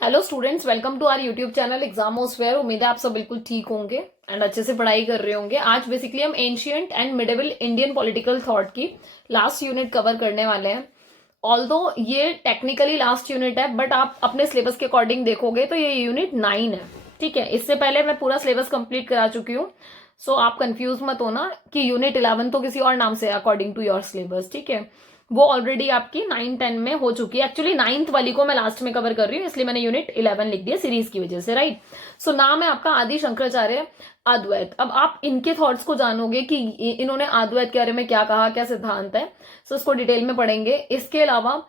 Hello students, welcome to our YouTube channel Examosphere. उम्मीद है आप सब बिल्कुल ठीक होंगे एंड अच्छे से पढ़ाई कर रहे होंगे। आज बेसिकली हम ancient and medieval Indian political thought की लास्ट यूनिट कवर करने वाले हैं। ऑल्दो ये टेक्निकली लास्ट यूनिट है, बट आप अपने सिलेबस के अकॉर्डिंग देखोगे तो ये यूनिट 9 है। ठीक है, इससे पहले मैं पूरा सिलेबस कंप्लीट करा चुकी हूँ। सो आप कंफ्यूज मत होना कि यूनिट 11 तो किसी और नाम से है अकॉर्डिंग टू योर सिलेबस। ठीक है, वो ऑलरेडी आपकी 9-10 में हो चुकी है। एक्चुअली 9th वाली को मैं लास्ट में कवर कर रही हूँ, इसलिए मैंने यूनिट 11 लिख दिया सीरीज की वजह से, राइट। सो नाम है आपका आदि शंकराचार्य अद्वैत। अब आप इनके थॉट्स को जानोगे कि इन्होंने अद्वैत के बारे में क्या कहा, क्या सिद्धांत है। सो इसको डिटेल में पढ़ेंगे। इसके अलावा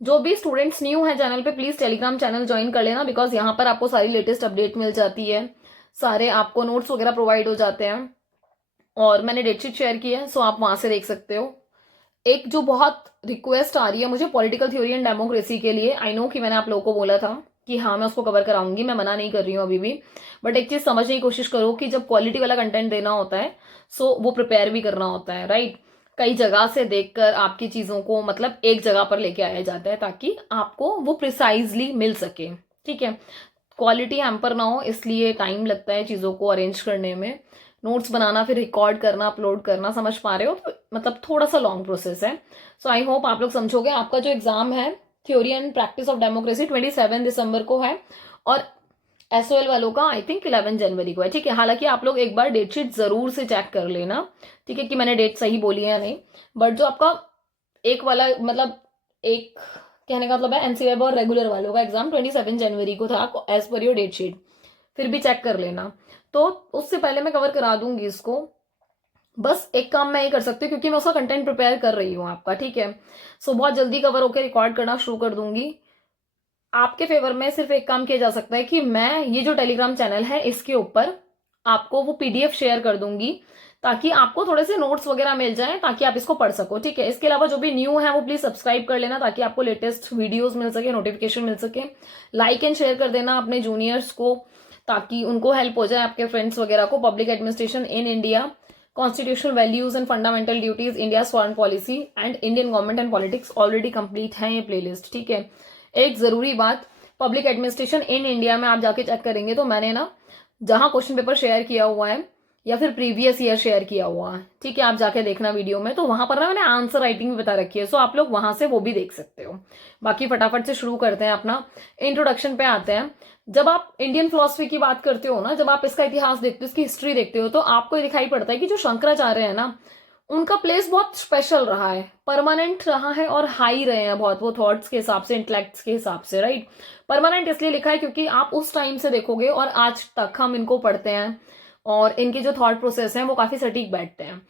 जो भी स्टूडेंट्स न्यू है चैनल पे, प्लीज टेलीग्राम चैनल ज्वाइन कर लेना, बिकॉज यहाँ पर आपको सारी लेटेस्ट अपडेट मिल जाती है, सारे आपको नोट्स वगैरह प्रोवाइड हो जाते हैं और मैंने डेटशीट शेयर की है, सो आप वहां से देख सकते हो। एक जो बहुत रिक्वेस्ट आ रही है मुझे पॉलिटिकल थ्योरी एंड डेमोक्रेसी के लिए, आई नो कि मैंने आप लोगों को बोला था कि हाँ मैं उसको कवर कराऊंगी, मैं मना नहीं कर रही हूँ अभी भी। बट एक चीज समझने की कोशिश करो कि जब क्वालिटी वाला कंटेंट देना होता है सो वो प्रिपेयर भी करना होता है, राइट। कई जगह से देखकर आपकी चीजों को मतलब एक जगह पर लेके आया जाता है ताकि आपको वो प्रिसाइजली मिल सके। ठीक है, क्वालिटी हैम्पर ना हो, इसलिए टाइम लगता है चीज़ों को अरेंज करने में। नोट्स बनाना, फिर रिकॉर्ड करना, अपलोड करना, समझ पा रहे हो, तो मतलब थोड़ा सा लॉन्ग प्रोसेस है। सो आई होप आप लोग समझोगे। आपका जो एग्जाम है theory and practice of democracy 27 दिसंबर को है और एसओएल वालों का आई थिंक 11 जनवरी को है। ठीक है, हालांकि आप लोग एक बार डेटशीट जरूर से चेक कर लेना, ठीक है, कि मैंने डेट सही बोली है या नहीं। बट जो आपका एक वाला मतलब एक कहने का मतलब है एनसीवेब और रेगुलर वालों का एग्जाम 27 जनवरी को था as per your date sheet, फिर भी चेक कर लेना। तो उससे पहले मैं कवर करा दूंगी इसको। बस एक काम मैं ये कर सकती हूँ क्योंकि मैं उसका कंटेंट प्रिपेयर कर रही हूँ आपका, ठीक है। सो बहुत जल्दी कवर होकर रिकॉर्ड करना शुरू कर दूंगी। आपके फेवर में सिर्फ एक काम किया जा सकता है कि मैं ये जो टेलीग्राम चैनल है इसके ऊपर आपको वो पीडीएफ शेयर कर दूंगी ताकि आपको थोड़े से नोट्स वगैरह मिल जाएं, ताकि आप इसको पढ़ सको। ठीक है, इसके अलावा जो भी न्यू है वो प्लीज सब्सक्राइब कर लेना ताकि आपको लेटेस्ट वीडियोस मिल सके, नोटिफिकेशन मिल सके। लाइक एंड शेयर कर देना अपने जूनियर्स को ताकि उनको हेल्प हो जाए, आपके फ्रेंड्स वगैरह को। Public administration in India, constitutional values and fundamental duties, India foreign policy and Indian government and politics already complete है ये प्लेलिस्ट। ठीक है, एक जरूरी बात, पब्लिक एडमिनिस्ट्रेशन इन इंडिया में आप जाके चेक करेंगे तो मैंने ना जहां क्वेश्चन पेपर शेयर किया हुआ है या फिर प्रीवियस ईयर शेयर किया हुआ है, ठीक है, आप जाके देखना वीडियो में, तो वहां पर ना मैंने आंसर राइटिंग भी बता रखी है। सो आप लोग वहां से वो भी देख सकते हो। बाकी फटाफट से शुरू करते हैं अपना इंट्रोडक्शन पे आते हैं। जब आप इंडियन फिलोसफी की बात करते हो ना, जब आप इसका इतिहास देखते हो, इसकी हिस्ट्री देखते हो, तो आपको दिखाई पड़ता है कि जो शंकराचार्य है ना, उनका प्लेस बहुत स्पेशल रहा है, परमानेंट रहा है और हाई रहे हैं बहुत, वो थॉट्स के हिसाब से, इंटेलेक्ट्स के हिसाब से, राइट। परमानेंट इसलिए लिखा है क्योंकि आप उस टाइम से देखोगे और आज तक हम इनको पढ़ते हैं और इनके जो थॉट प्रोसेस हैं वो काफी सटीक बैठते हैं।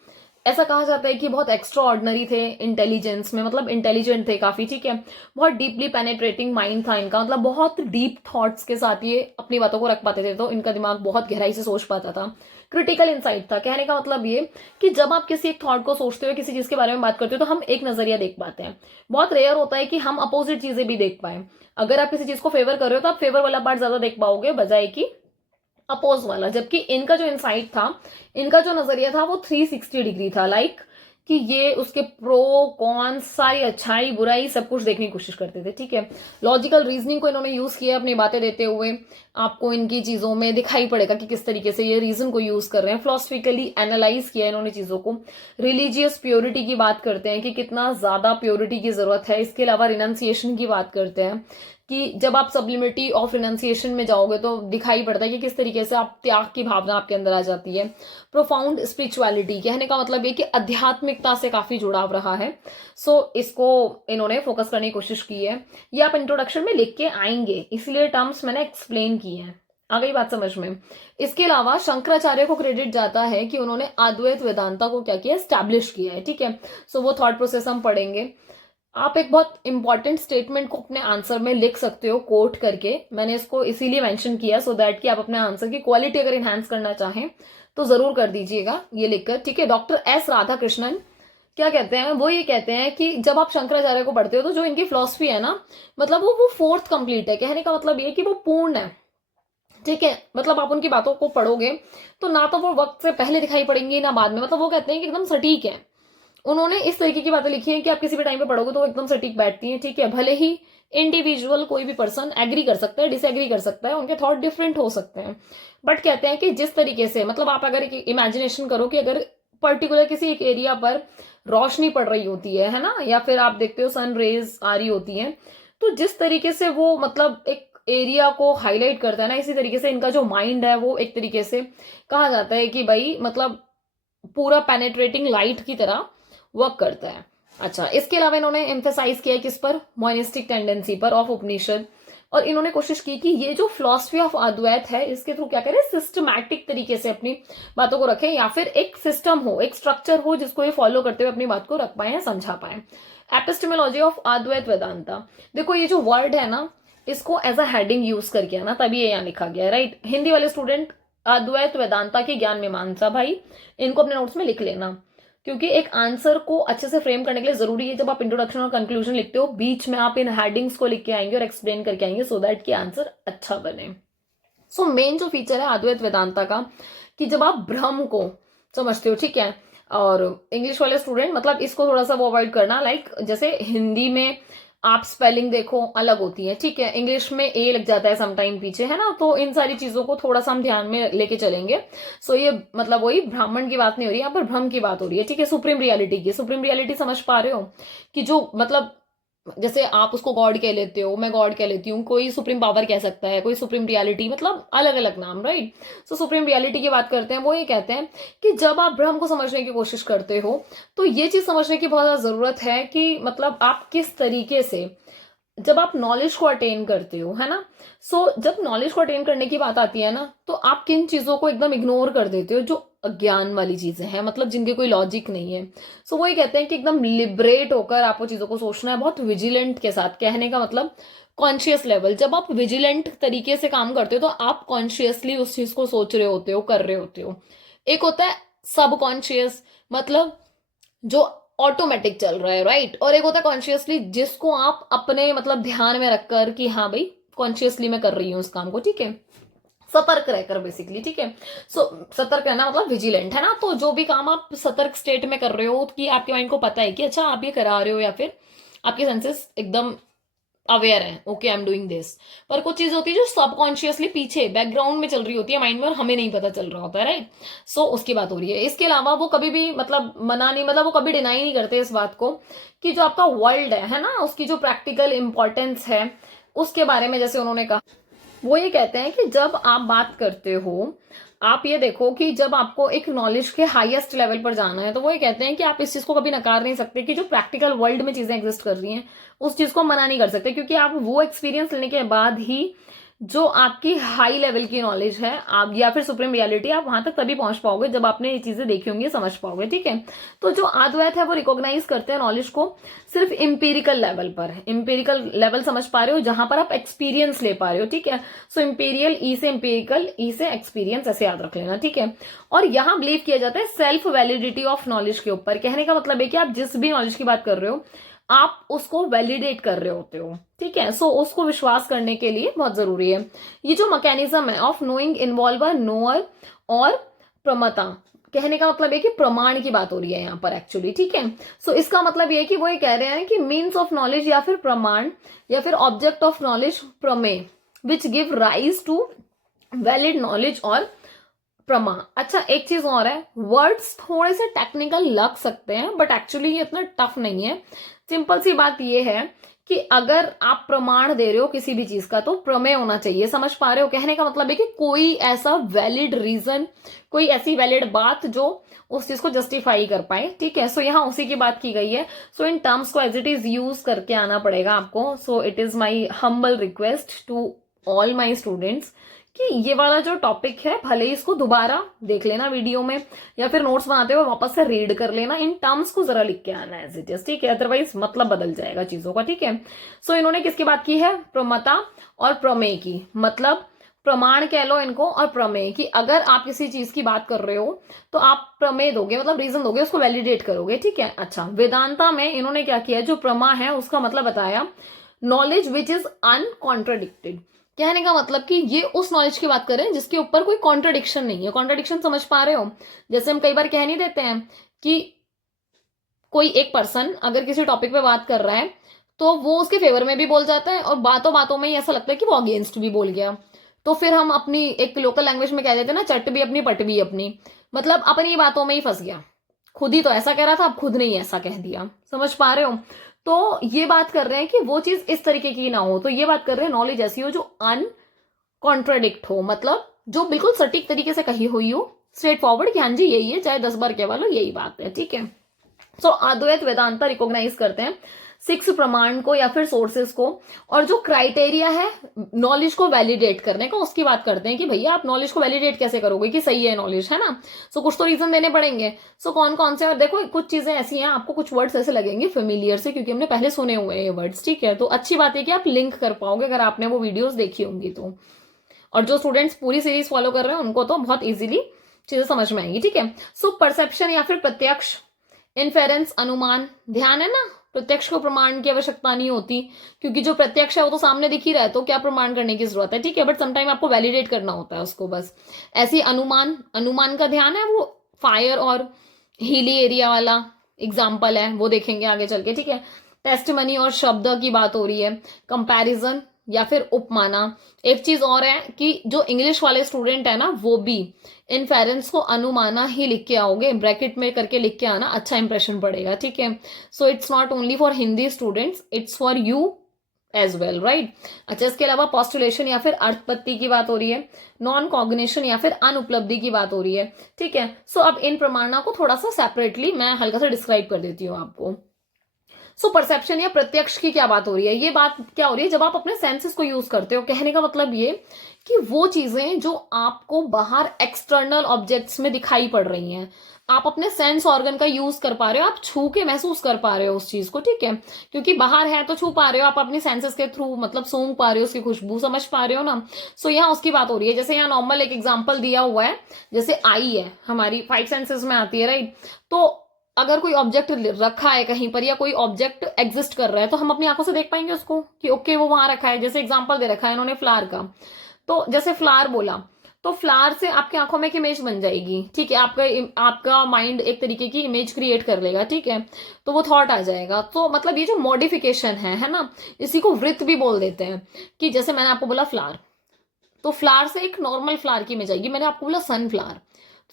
ऐसा कहा जाता है कि बहुत एक्स्ट्रा ऑर्डनरी थे इंटेलिजेंस में, मतलब इंटेलिजेंट थे काफी, ठीक है। बहुत डीपली पेनेट्रेटिंग माइंड था इनका, मतलब बहुत डीप थॉट्स के साथ ये अपनी बातों को रख पाते थे, तो इनका दिमाग बहुत गहराई से सोच पाता था। क्रिटिकल इंसाइट था। कहने का मतलब ये कि जब आप किसी एक थॉट को सोचते हो, किसी चीज के बारे में बात करते हो, तो हम एक नजरिया देख पाते हैं। बहुत रेयर होता है कि हम अपोजिट चीजें भी देख पाए। अगर आप किसी चीज को फेवर कर रहे हो तो आप फेवर वाला पार्ट ज्यादा देख पाओगे बजाय कि अपोज वाला। जबकि इनका जो इंसाइट था, इनका जो नजरिया था वो 360 डिग्री था, लाइक कि ये उसके प्रो कॉन सारी अच्छाई बुराई सब कुछ देखने की कोशिश करते थे। ठीक है, लॉजिकल रीजनिंग को इन्होंने यूज किया अपनी बातें देते हुए। आपको इनकी चीजों में दिखाई पड़ेगा कि किस तरीके से ये रीजन को यूज कर रहे हैं। फिलोसफिकली एनालाइज किया इन्होंने चीजों को। रिलीजियस प्योरिटी की बात करते हैं कि कितना ज्यादा प्योरिटी की जरूरत है। इसके अलावा रिनाउंसिएशन की बात करते हैं कि जब आप सब्लिमिटी ऑफ रिनाउंसिएशन में जाओगे तो दिखाई पड़ता है कि किस तरीके से आप त्याग की भावना आपके अंदर आ जाती है। प्रोफाउंड स्पिरिचुअलिटी, कहने का मतलब ये कि आध्यात्मिकता से काफी जुड़ाव रहा है। सो इसको इन्होंने फोकस करने की कोशिश की है। ये आप इंट्रोडक्शन में लिख के आएंगे, इसलिए टर्म्स मैंने एक्सप्लेन की है। आ गई बात समझ में। इसके अलावा शंकराचार्य को क्रेडिट जाता है कि उन्होंने अद्वैत वेदांता को क्या किया, एस्टैब्लिश किया है। ठीक है, सो वो थॉट प्रोसेस हम पढ़ेंगे। आप एक बहुत इंपॉर्टेंट स्टेटमेंट को अपने आंसर में लिख सकते हो कोट करके। मैंने इसको इसीलिए मेंशन किया सो दैट कि आप अपने आंसर की क्वालिटी अगर इनहेंस करना चाहें तो जरूर कर दीजिएगा ये लिखकर। ठीक है, डॉक्टर एस राधाकृष्णन क्या कहते हैं, वो ये कहते हैं कि जब आप शंकराचार्य को पढ़ते हो तो जो इनकी फिलॉसफी है ना, मतलब वो फोर्थ कंप्लीट है। कहने का मतलब ये कि वो पूर्ण है। ठीक है, मतलब आप उनकी बातों को पढ़ोगे तो ना तो वो वक्त से पहले दिखाई पड़ेंगी ना बाद में, मतलब वो कहते हैं कि एकदम सटीक है। उन्होंने इस तरीके की बातें लिखी हैं कि आप किसी भी टाइम पे पढ़ोगे तो वो एकदम सटीक बैठती हैं, ठीक है। भले ही इंडिविजुअल कोई भी पर्सन एग्री कर सकता है, डिसएग्री कर सकता है, उनके थॉट डिफरेंट हो सकते हैं, बट कहते हैं कि जिस तरीके से मतलब आप अगर एक इमेजिनेशन करो कि अगर पर्टिकुलर किसी एक एरिया पर रोशनी पड़ रही होती है ना, या फिर आप देखते हो सन रेज आ रही होती है, तो जिस तरीके से वो मतलब एक एरिया को हाईलाइट करता है ना, इसी तरीके से इनका जो माइंड है वो एक तरीके से कहा जाता है कि भाई मतलब पूरा पेनेट्रेटिंग लाइट की तरह वर्क करता है। अच्छा, इसके अलावा इन्होंने एम्फेसाइज किया किस पर, मोनिस्टिक टेंडेंसी पर ऑफ उपनिषद, और इन्होंने कोशिश की कि ये जो फिलॉसफी ऑफ अद्वैत है इसके थ्रू क्या करें, सिस्टमैटिक तरीके से अपनी बातों को रखें, या फिर एक सिस्टम हो, एक स्ट्रक्चर हो जिसको ये फॉलो करते हुए अपनी बात को रख पाए या समझा पाए। एपिस्टेमोलॉजी ऑफ अद्वैत वेदांता, देखो ये जो वर्ड है ना, इसको एज अ हेडिंग यूज करके है ना, तभी ये यहाँ लिखा गया है, राइट। हिंदी वाले स्टूडेंट अद्वैत वेदांता की ज्ञान मीमांसा, भाई इनको अपने नोट्स में लिख लेना, क्योंकि एक आंसर को अच्छे से फ्रेम करने के लिए जरूरी है जब आप इंट्रोडक्शन और कंक्लूजन लिखते हो, बीच में आप इन हेडिंग्स को लिख के आएंगे और एक्सप्लेन करके आएंगे सो दैट कि आंसर अच्छा बने। सो मेन जो फीचर है अद्वैत वेदांता का, कि जब आप ब्रह्म को समझते हो, ठीक है, और इंग्लिश वाले स्टूडेंट मतलब इसको थोड़ा सा वो अवॉइड करना, लाइक जैसे हिंदी में आप स्पेलिंग देखो अलग होती है, ठीक है, इंग्लिश में ए लग जाता है समटाइम पीछे, है ना, तो इन सारी चीजों को थोड़ा सा हम ध्यान में लेके चलेंगे। सो ये मतलब वही ब्राह्मण की बात नहीं हो रही, यहाँ पर ब्रह्म की बात हो रही है, ठीक है, सुप्रीम रियलिटी की। सुप्रीम रियलिटी समझ पा रहे हो कि जो मतलब जैसे आप उसको गॉड कह लेते हो, मैं गॉड कह लेती हूँ, कोई सुप्रीम पावर कह सकता है, कोई सुप्रीम रियलिटी, मतलब अलग अलग नाम, राइट। सो सुप्रीम रियलिटी की बात करते हैं, वो ये कहते हैं कि जब आप ब्रह्म को समझने की कोशिश करते हो तो ये चीज समझने की बहुत ज्यादा जरूरत है कि मतलब आप किस तरीके से जब आप नॉलेज को अटेन करते हो, है ना, सो जब नॉलेज को अटेन करने की बात आती है ना, तो आप किन चीजों को एकदम इग्नोर कर देते हो जो अज्ञान वाली चीजें हैं, मतलब जिनके कोई लॉजिक नहीं है। सो वही कहते हैं कि एकदम लिबरेट होकर आपको चीजों को सोचना है, बहुत विजिलेंट के साथ, कहने का मतलब कॉन्शियस लेवल। जब आप विजिलेंट तरीके से काम करते हो तो आप कॉन्शियसली उस चीज को सोच रहे होते हो, कर रहे होते हो। एक होता है सबकॉन्शियस, मतलब जो ऑटोमेटिक चल रहा है, राइट, और एक होता है कॉन्शियसली, जिसको आप अपने मतलब ध्यान में रखकर कि हाँ भाई कॉन्शियसली मैं कर रही हूँ इस काम को, ठीक है, सतर्क रहकर बेसिकली, ठीक है। सो सतर्क रहना मतलब विजिलेंट, है ना, तो जो भी काम आप सतर्क स्टेट में कर रहे हो कि आपके माइंड को पता है कि अच्छा आप ये करा रहे हो, या फिर आपके सेंसेस एकदम अवेयर है, okay I am doing this. पर कुछ चीज होती है जो सबकॉन्शियसली पीछे बैकग्राउंड में चल रही होती है माइंड में, और हमें नहीं पता चल रहा होता है, राइट। सो उसकी बात हो रही है। इसके अलावा वो कभी भी मतलब मना नहीं, मतलब वो कभी डिनाई नहीं करते इस बात को कि जो आपका वर्ल्ड है ना, उसकी जो प्रैक्टिकल इंपॉर्टेंस है उसके बारे में, जैसे उन्होंने कहा, वो ये कहते हैं कि जब आप बात करते हो, आप ये देखो कि जब आपको एक नॉलेज के हाईएस्ट लेवल पर जाना है, तो वो ये कहते हैं कि आप इस चीज को कभी नकार नहीं सकते कि जो प्रैक्टिकल वर्ल्ड में चीजें एग्जिस्ट कर रही हैं उस चीज को मना नहीं कर सकते, क्योंकि आप वो एक्सपीरियंस लेने के बाद ही जो आपकी हाई लेवल की नॉलेज है आप या फिर सुप्रीम रियलिटी, आप वहां तक तभी पहुंच पाओगे जब आपने ये चीजें देखी होंगी, समझ पाओगे, ठीक है। तो जो अद्वैत है वो रिकॉग्नाइज करते हैं नॉलेज को सिर्फ इंपेरिकल लेवल पर, इंपेरिकल लेवल समझ पा रहे हो जहां पर आप एक्सपीरियंस ले पा रहे हो, ठीक है। सो इंपेरियल ई से इंपेरिकल, ई से एक्सपीरियंस, ऐसे याद रख लेना, ठीक है। और यहां बिलीव किया जाता है सेल्फ वैलिडिटी ऑफ नॉलेज के ऊपर। कहने का मतलब है कि आप जिस भी नॉलेज की बात कर रहे हो आप उसको वैलिडेट कर रहे होते हो, ठीक है। सो उसको विश्वास करने के लिए बहुत जरूरी है। ये जो मैकेनिज्म है ऑफ नोइंग इन्वॉल्व नोअर और प्रमता, कहने का मतलब है कि प्रमाण की बात हो रही है यहाँ पर एक्चुअली, ठीक है। सो इसका मतलब ये है कि वो ये कह रहे हैं कि मीन्स ऑफ नॉलेज या फिर प्रमाण या फिर ऑब्जेक्ट ऑफ नॉलेज प्रमेय which give rise to valid knowledge और प्रमा। अच्छा, एक चीज और है, वर्ड्स थोड़े से टेक्निकल लग सकते हैं बट एक्चुअली ये इतना टफ नहीं है। सिंपल सी बात ये है कि अगर आप प्रमाण दे रहे हो किसी भी चीज का तो प्रमेय होना चाहिए, समझ पा रहे हो। कहने का मतलब है कि कोई ऐसा वैलिड रीजन, कोई ऐसी वैलिड बात जो उस चीज को जस्टिफाई कर पाए, ठीक है। सो यहाँ उसी की बात की गई है। सो इन टर्म्स को एज इट इज यूज करके आना पड़ेगा आपको। So it is my humble request to all my students कि ये वाला जो टॉपिक है भले ही इसको दोबारा देख लेना वीडियो में, या फिर नोट्स बनाते हुए वापस से रीड कर लेना, इन टर्म्स को जरा लिख के आना एज इट इज, ठीक है, अदरवाइज मतलब बदल जाएगा चीजों का, ठीक है। सो इन्होंने किसकी बात की है, प्रमता और प्रमेय की, मतलब प्रमाण कह लो इनको और प्रमेय की। अगर आप किसी चीज की बात कर रहे हो तो आप प्रमेय दोगे, मतलब रीजन दोगे, उसको वैलिडेट करोगे, ठीक है। अच्छा, वेदांता में इन्होंने क्या किया, जो प्रमा है उसका मतलब बताया नॉलेज विच इज अनकॉन्ट्राडिक्टेड। कहने का मतलब कि ये उस नॉलेज की बात करें जिसके ऊपर कोई कॉन्ट्रडिक्शन नहीं है। कॉन्ट्रडिक्शन समझ पा रहे हो, जैसे हम कई बार कह नहीं देते हैं कि कोई एक पर्सन अगर किसी टॉपिक पे बात कर रहा है तो वो उसके फेवर में भी बोल जाता है और बातों बातों में ही ऐसा लगता है कि वो अगेंस्ट भी बोल गया। तो फिर हम अपनी एक लोकल लैंग्वेज में कह देते हैं ना, चट भी अपनी पट भी अपनी, मतलब अपनी बातों में ही फंस गया। खुद ही तो ऐसा कह रहा था, अब खुद ने ही ऐसा कह दिया। समझ पा रहे हो? तो ये बात कर रहे हैं कि वो चीज इस तरीके की ना हो। तो ये बात कर रहे हैं नॉलेज ऐसी हो जो अनकॉन्ट्राडिक्ट हो, मतलब जो बिल्कुल सटीक तरीके से कही हुई हो, स्ट्रेट फॉरवर्ड कि हाँ जी यही है, चाहे 10 बार कहवा लो यही बात है। ठीक है। सो अद्वैत वेदांता रिकॉग्नाइज करते हैं 6 प्रमाण को या फिर सोर्सेस को, और जो क्राइटेरिया है नॉलेज को वैलिडेट करने का उसकी बात करते हैं कि भैया आप नॉलेज को वैलिडेट कैसे करोगे कि सही है नॉलेज, है ना। सो कुछ तो रीजन देने पड़ेंगे। सो कौन कौन से, और देखो कुछ चीजें ऐसी हैं, आपको कुछ वर्ड्स ऐसे लगेंगे फेमिलियर से क्योंकि हमने पहले सुने हुए हैं ये वर्ड्स। ठीक है। तो अच्छी बात है कि आप लिंक कर पाओगे अगर आपने वो वीडियोज देखी होंगी तो। और जो स्टूडेंट्स पूरी सीरीज फॉलो कर रहे हैं उनको तो बहुत इजीली चीजें समझ में आएंगी। ठीक है। सो परसेप्शन या फिर प्रत्यक्ष, इन्फेरेंस अनुमान, ध्यान है ना, प्रत्यक्ष को प्रमाण की आवश्यकता नहीं होती क्योंकि जो प्रत्यक्ष है वो तो सामने दिख ही रहा है, तो क्या प्रमाण करने की जरूरत है। ठीक है। बट समटाइम आपको वैलिडेट करना होता है उसको बस। ऐसी अनुमान, अनुमान का ध्यान है, वो फायर और हीली एरिया वाला एग्जाम्पल है, वो देखेंगे आगे चल के। ठीक है। टेस्टमनी और शब्द की बात हो रही है, कंपैरिजन या फिर उपमाना। एक चीज और है कि जो इंग्लिश वाले स्टूडेंट है ना वो भी इनफेरेंस को अनुमाना ही लिख के आओगे, ब्रैकेट में करके लिख के आना, अच्छा इंप्रेशन पड़ेगा। ठीक है। So it's not only for Hindi students, it's for you as well, right. अच्छा, इसके अलावा पॉस्टुलेशन या फिर अर्थपत्ति की बात हो रही है, नॉन कॉग्निशन या फिर अनुपलब्धि की बात हो रही है। ठीक है। सो अब इन प्रमाणों को थोड़ा सा सेपरेटली मैं हल्का सा डिस्क्राइब कर देती हूँ आपको। सो परसेप्शन या प्रत्यक्ष की क्या बात हो रही है, ये बात क्या हो रही है जब आप अपने सेंसेस को यूज करते हो। कहने का मतलब ये कि वो चीजें जो आपको बाहर एक्सटर्नल ऑब्जेक्ट्स में दिखाई पड़ रही हैं, आप अपने सेंस ऑर्गन का यूज कर पा रहे हो, आप छू के महसूस कर पा रहे हो उस चीज को। ठीक है। क्योंकि बाहर है तो छू पा रहे हो आप अपनी सेंसेस के थ्रू, मतलब सूंघ पा रहे हो उसकी खुशबू, समझ पा रहे हो ना। सो यहाँ उसकी बात हो रही है। जैसे यहाँ नॉर्मल एक एग्जाम्पल दिया हुआ है, जैसे आई है हमारी 5 सेंसेस में आती है, राइट। तो अगर कोई ऑब्जेक्ट रखा है कहीं पर या कोई ऑब्जेक्ट एग्जिस्ट कर रहा है तो हम अपनी आंखों से देख पाएंगे उसको कि ओके वो वहां रखा है। जैसे एग्जांपल दे रखा है इन्होंने फ्लावर का, तो जैसे फ्लावर बोला तो फ्लावर से आपकी आंखों में एक इमेज बन जाएगी। ठीक है। आपका माइंड एक तरीके की इमेज क्रिएट कर लेगा। ठीक है। तो वो थॉट आ जाएगा। तो मतलब ये जो मॉडिफिकेशन है ना, इसी को वृत्त भी बोल देते हैं। कि जैसे मैंने आपको बोला फ्लावर, तो फ्लावर से एक नॉर्मल फ्लावर की इमेज आएगी। मैंने आपको बोला सनफ्लावर,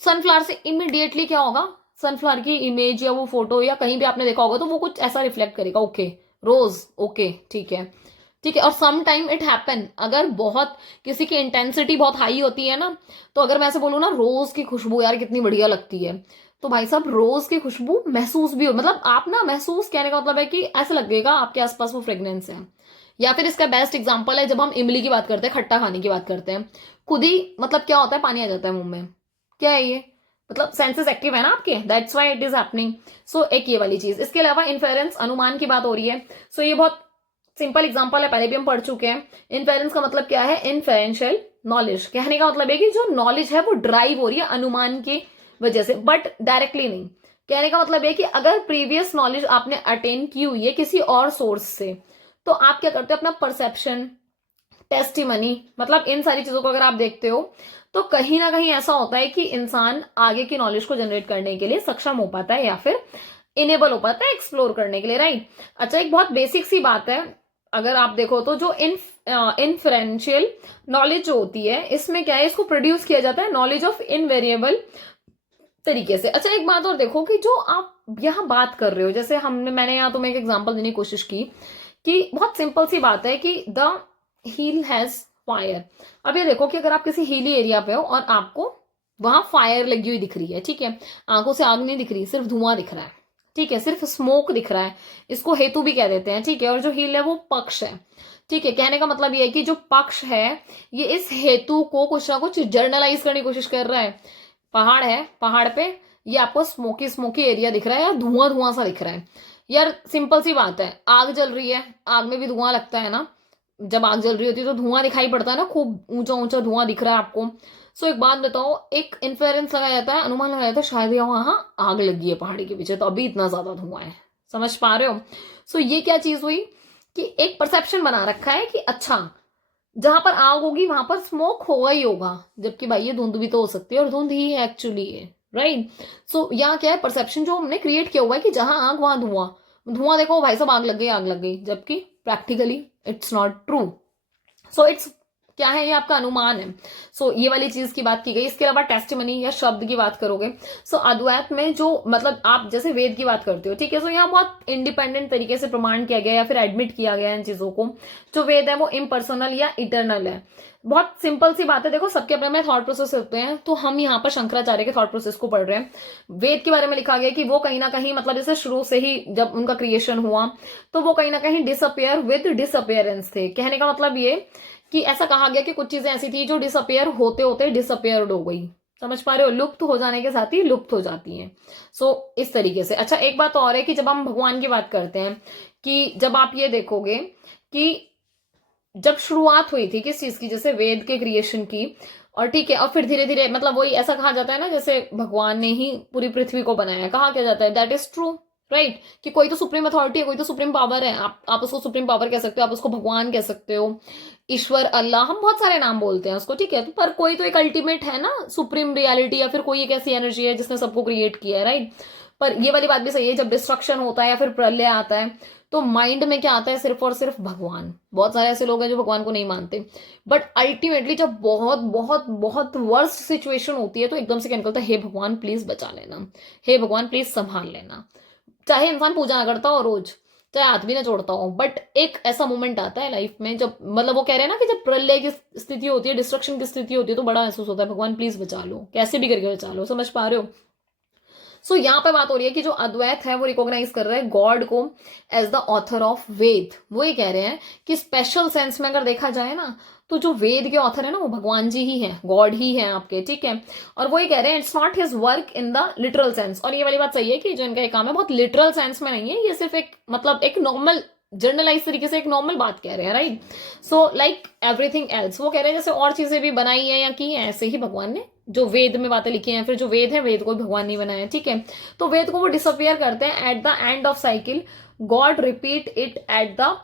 सनफ्लावर से इमिडिएटली क्या होगा, सनफ्लावर की इमेज या वो फोटो या कहीं भी आपने देखा होगा तो वो कुछ ऐसा रिफ्लेक्ट करेगा, ओके रोज, ओके ठीक है। ठीक है। और सम टाइम इट हैपन, अगर बहुत किसी की इंटेंसिटी बहुत हाई होती है ना, तो अगर मैं ऐसे बोलूँ ना रोज की खुशबू यार कितनी बढ़िया लगती है, तो भाई साहब रोज की खुशबू महसूस भी हो, मतलब आप ना महसूस, कहने का मतलब है कि ऐसा लगेगा आपके आसपास वो फ्रेग्रेंस है। या फिर इसका बेस्ट एग्जांपल है जब हम इमली की बात करते हैं, खट्टा खाने की बात करते हैं, खुद ही मतलब क्या होता है, पानी आ जाता है मुंह में। क्या है ये, मतलब सेंसेस एक्टिव है ना आपके, that's why it is happening. So एक ये वाली चीज। इसके अलावा इन्फेरेंस, अनुमान की बात हो रही है। सो ये बहुत सिंपल एग्जांपल है, पहले भी हम पढ़ चुके हैं। इन्फेरेंस का मतलब क्या है, इन्फेरेंशियल नॉलेज। कहने का मतलब है कि जो नॉलेज है वो ड्राइव हो रही है अनुमान की वजह से, बट डायरेक्टली नहीं। कहने का मतलब है कि अगर प्रीवियस नॉलेज आपने अटेन की हुई है किसी और सोर्स से, तो आप क्या करते हो, अपना परसेप्शन, टेस्टिमनी, मतलब इन सारी चीजों को अगर आप देखते हो तो कहीं ना कहीं ऐसा होता है कि इंसान आगे की नॉलेज को जनरेट करने के लिए सक्षम हो पाता है या फिर इनेबल हो पाता है एक्सप्लोर करने के लिए, राइट। अच्छा, एक बहुत बेसिक सी बात है, अगर आप देखो तो जो इनफरेंशियल नॉलेज जो होती है इसमें क्या है, इसको प्रोड्यूस किया जाता है नॉलेज ऑफ इनवेरिएबल तरीके से। अच्छा, एक बात और देखो कि जो आप यहाँ बात कर रहे हो, जैसे मैंने यहाँ तुम्हें एक एग्जांपल देने की कोशिश की कि बहुत सिंपल सी बात है कि द हील हैज फायर। अब ये देखो कि अगर आप किसी हीली एरिया पे हो और आपको वहां फायर लगी हुई दिख रही है, ठीक है, आंखों से आग नहीं दिख रही, सिर्फ धुआं दिख रहा है, ठीक है, सिर्फ स्मोक दिख रहा है, इसको हेतु भी कह देते हैं, ठीक है। और जो हील है वो पक्ष है, ठीक है। कहने का मतलब ये है कि जो पक्ष है ये इस हेतु को कुछ ना कुछ जर्नलाइज करने की कोशिश कर रहा है। पहाड़ है, पहाड़ पे ये आपको स्मोकी स्मोकी एरिया दिख रहा है या धुआं धुआं सा दिख रहा है। यार सिंपल सी बात है, आग जल रही है, आग में भी धुआं लगता है ना, जब आग जल रही होती है तो धुआं दिखाई पड़ता है ना, खूब ऊंचा ऊंचा धुआं दिख रहा है आपको। सो एक बात बताओ, एक इन्फेरेंस लगाया जाता है, अनुमान लगाया जाता है शायद वहां आग लगी है पहाड़ी के पीछे, तो अभी इतना ज्यादा धुआं है। समझ पा रहे हो? सो ये क्या चीज हुई कि एक परसेप्शन बना रखा है कि अच्छा जहां पर आग होगी वहां पर स्मोक होगा ही होगा, जबकि भाई ये धुंध भी तो हो सकती है और धुंध ही है एक्चुअली ये, राइट। सो यहाँ क्या है, परसेप्शन जो हमने क्रिएट किया हुआ है कि जहां आग वहां धुआं, धुआं देखो भाई साहब आग लग गई, आग लग गई, जबकि practically it's not true. So it's क्या है, ये आपका अनुमान है। सो ये वाली चीज की बात की गई। इसके अलावा टेस्टिमनी या शब्द की बात करोगे, सो अद्वैत में जो मतलब आप जैसे वेद की बात करते हो, ठीक है, सो यहाँ बहुत इंडिपेंडेंट तरीके से प्रमाण किया गया या फिर एडमिट किया गया इन चीजों को। जो वेद है वो इम्पर्सनल या इटरनल है। बहुत सिंपल सी बात है, देखो सबके अपने अपने थॉट प्रोसेस होते हैं, तो हम यहाँ पर शंकराचार्य के थॉट प्रोसेस को पढ़ रहे हैं। वेद के बारे में लिखा गया कि वो कहीं ना कहीं मतलब जैसे शुरू से ही जब उनका क्रिएशन हुआ तो वो कहीं ना कहीं डिसअपियर विद डिसअपियरेंस थे। कहने का मतलब ये कि ऐसा कहा गया कि कुछ चीजें ऐसी थी जो डिसअपियर होते होते डिसअपियर्ड हो गई। समझ पा रहे हो, लुप्त हो जाने के साथ ही लुप्त हो जाती हैं। सो इस तरीके से। अच्छा एक बात और है कि जब हम भगवान की बात करते हैं, कि जब आप ये देखोगे कि जब शुरुआत हुई थी किस चीज की, जैसे वेद के क्रिएशन की, और ठीक है, और फिर धीरे धीरे मतलब वही ऐसा कहा जाता है ना जैसे भगवान ने ही पूरी पृथ्वी को बनाया, कहा क्या जाता है, दैट इज ट्रू, राइट। कि कोई तो सुप्रीम अथॉरिटी है, कोई तो सुप्रीम पावर है, आप उसको सुप्रीम पावर कह सकते हो, आप उसको भगवान कह सकते हो, ईश्वर, अल्लाह, हम बहुत सारे नाम बोलते हैं उसको, ठीक है, पर कोई तो एक अल्टीमेट है ना सुप्रीम रियलिटी, या फिर कोई एक ऐसी एनर्जी है जिसने सबको क्रिएट किया है, राइट। पर ये वाली बात भी सही है, जब डिस्ट्रक्शन होता है या फिर प्रलय आता है तो माइंड में क्या आता है, सिर्फ और सिर्फ भगवान। बहुत सारे ऐसे लोग हैं जो भगवान को नहीं मानते, बट अल्टीमेटली जब बहुत बहुत बहुत वर्स्ट सिचुएशन होती है तो एकदम से क्या निकलता है, हे भगवान प्लीज बचा लेना, हे भगवान प्लीज संभाल लेना। चाहे इंसान पूजा ना करता हो रोज, चाहे हाथ भी ना जोड़ता हो, बट एक ऐसा मोमेंट आता है लाइफ में जब मतलब वो कह रहे हैं ना कि जब प्रलय की स्थिति होती है, डिस्ट्रक्शन की स्थिति होती है, तो बड़ा महसूस होता है भगवान प्लीज बचा लो, कैसे भी करके बचा लो। समझ पा रहे हो। सो यहाँ पे बात हो रही है कि जो अद्वैत है वो रिकॉग्नाइज कर रहा है गॉड को एज द ऑथर ऑफ वेद। वो ये कह रहे हैं कि स्पेशल सेंस में अगर देखा जाए ना, तो जो वेद के ऑथर है ना वो भगवान जी ही हैं, गॉड ही हैं आपके, ठीक है। और वो ये कह रहे हैं it's not his work in the literal sense. और ये वाली बात सही है कि जो इनका ये काम है बहुत लिटरल सेंस में नहीं है, ये सिर्फ एक मतलब एक नॉर्मल जर्नलाइज तरीके से एक नॉर्मल बात कह रहे हैं, right. So like everything else, वो कह रहे हैं जैसे और चीजें भी बनाई है या की है, ऐसे ही भगवान ने जो वेद में बातें लिखी हैं, फिर जो वेद है, वेद को भी भगवान नहीं बनाया, ठीक है। तो वेद को वो डिसअपियर करते हैं at the end of cycle, God repeat it at the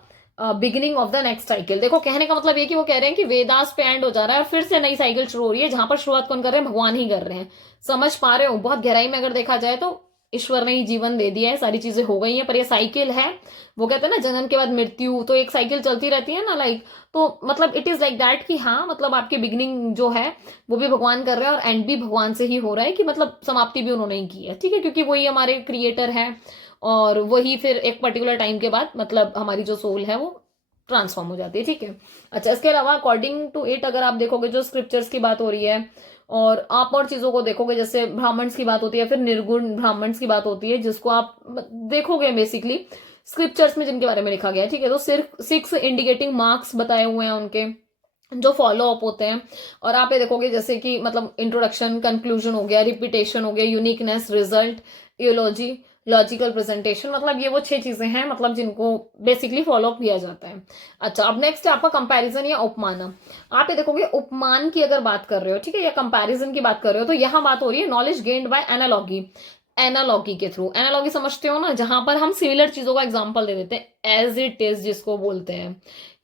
beginning of the next cycle. देखो कहने का मतलब ये कि वो कह रहे हैं कि वेदास पे एंड हो जा रहा है और फिर से नई साइकिल शुरू हो रही है, जहां पर शुरुआत कौन कर रहे हैं, भगवान ही कर रहे हैं। समझ पा रहे हो, बहुत गहराई में अगर देखा जाए तो ईश्वर ने ही जीवन दे दिया है, सारी चीजें हो गई हैं, पर ये साइकिल है। वो कहते हैं ना जन्म के बाद मृत्यु, तो एक साइकिल चलती रहती है ना, लाइक। तो मतलब इट इज लाइक दैट कि हाँ मतलब आपकी बिगिनिंग जो है वो भी भगवान कर रहे हैं और एंड भी भगवान से ही हो रहा है, कि मतलब समाप्ति भी उन्होंने ही की है, ठीक है, क्योंकि वही हमारे क्रिएटर है। और वही फिर एक पर्टिकुलर टाइम के बाद मतलब हमारी जो सोल है वो ट्रांसफॉर्म हो जाती है, ठीक है। अच्छा इसके अलावा अकॉर्डिंग टू इट अगर आप देखोगे, जो स्क्रिप्चर्स की बात हो रही है, और आप और चीजों को देखोगे, जैसे ब्राह्मण्स की बात होती है, फिर निर्गुण ब्राह्मण्स की बात होती है, जिसको आप देखोगे बेसिकली स्क्रिप्चर्स में जिनके बारे में लिखा गया है, ठीक है। तो सिर्फ 6 इंडिकेटिंग मार्क्स बताए हुए हैं उनके, जो फॉलो अप होते हैं। और आप ये देखोगे जैसे कि मतलब इंट्रोडक्शन, कंक्लूजन हो गया, रिपीटेशन हो गया, यूनिकनेस, रिजल्ट, इयोलॉजी, लॉजिकल प्रेजेंटेशन, मतलब ये वो 6 चीजें हैं मतलब जिनको बेसिकली फॉलो अप किया जाता है। अच्छा अब नेक्स्ट है आपका कंपैरिजन या उपमान। आप ये देखोगे उपमान की अगर बात कर रहे हो, ठीक है, या कंपैरिजन की बात कर रहे हो, तो यहां बात हो रही है knowledge gained by analogy. Analogy के थ्रू, एनालॉगी समझते हो ना, जहां पर हम सिमिलर चीजों का एग्जाम्पल दे देते हैं, एज इट इज जिसको बोलते हैं,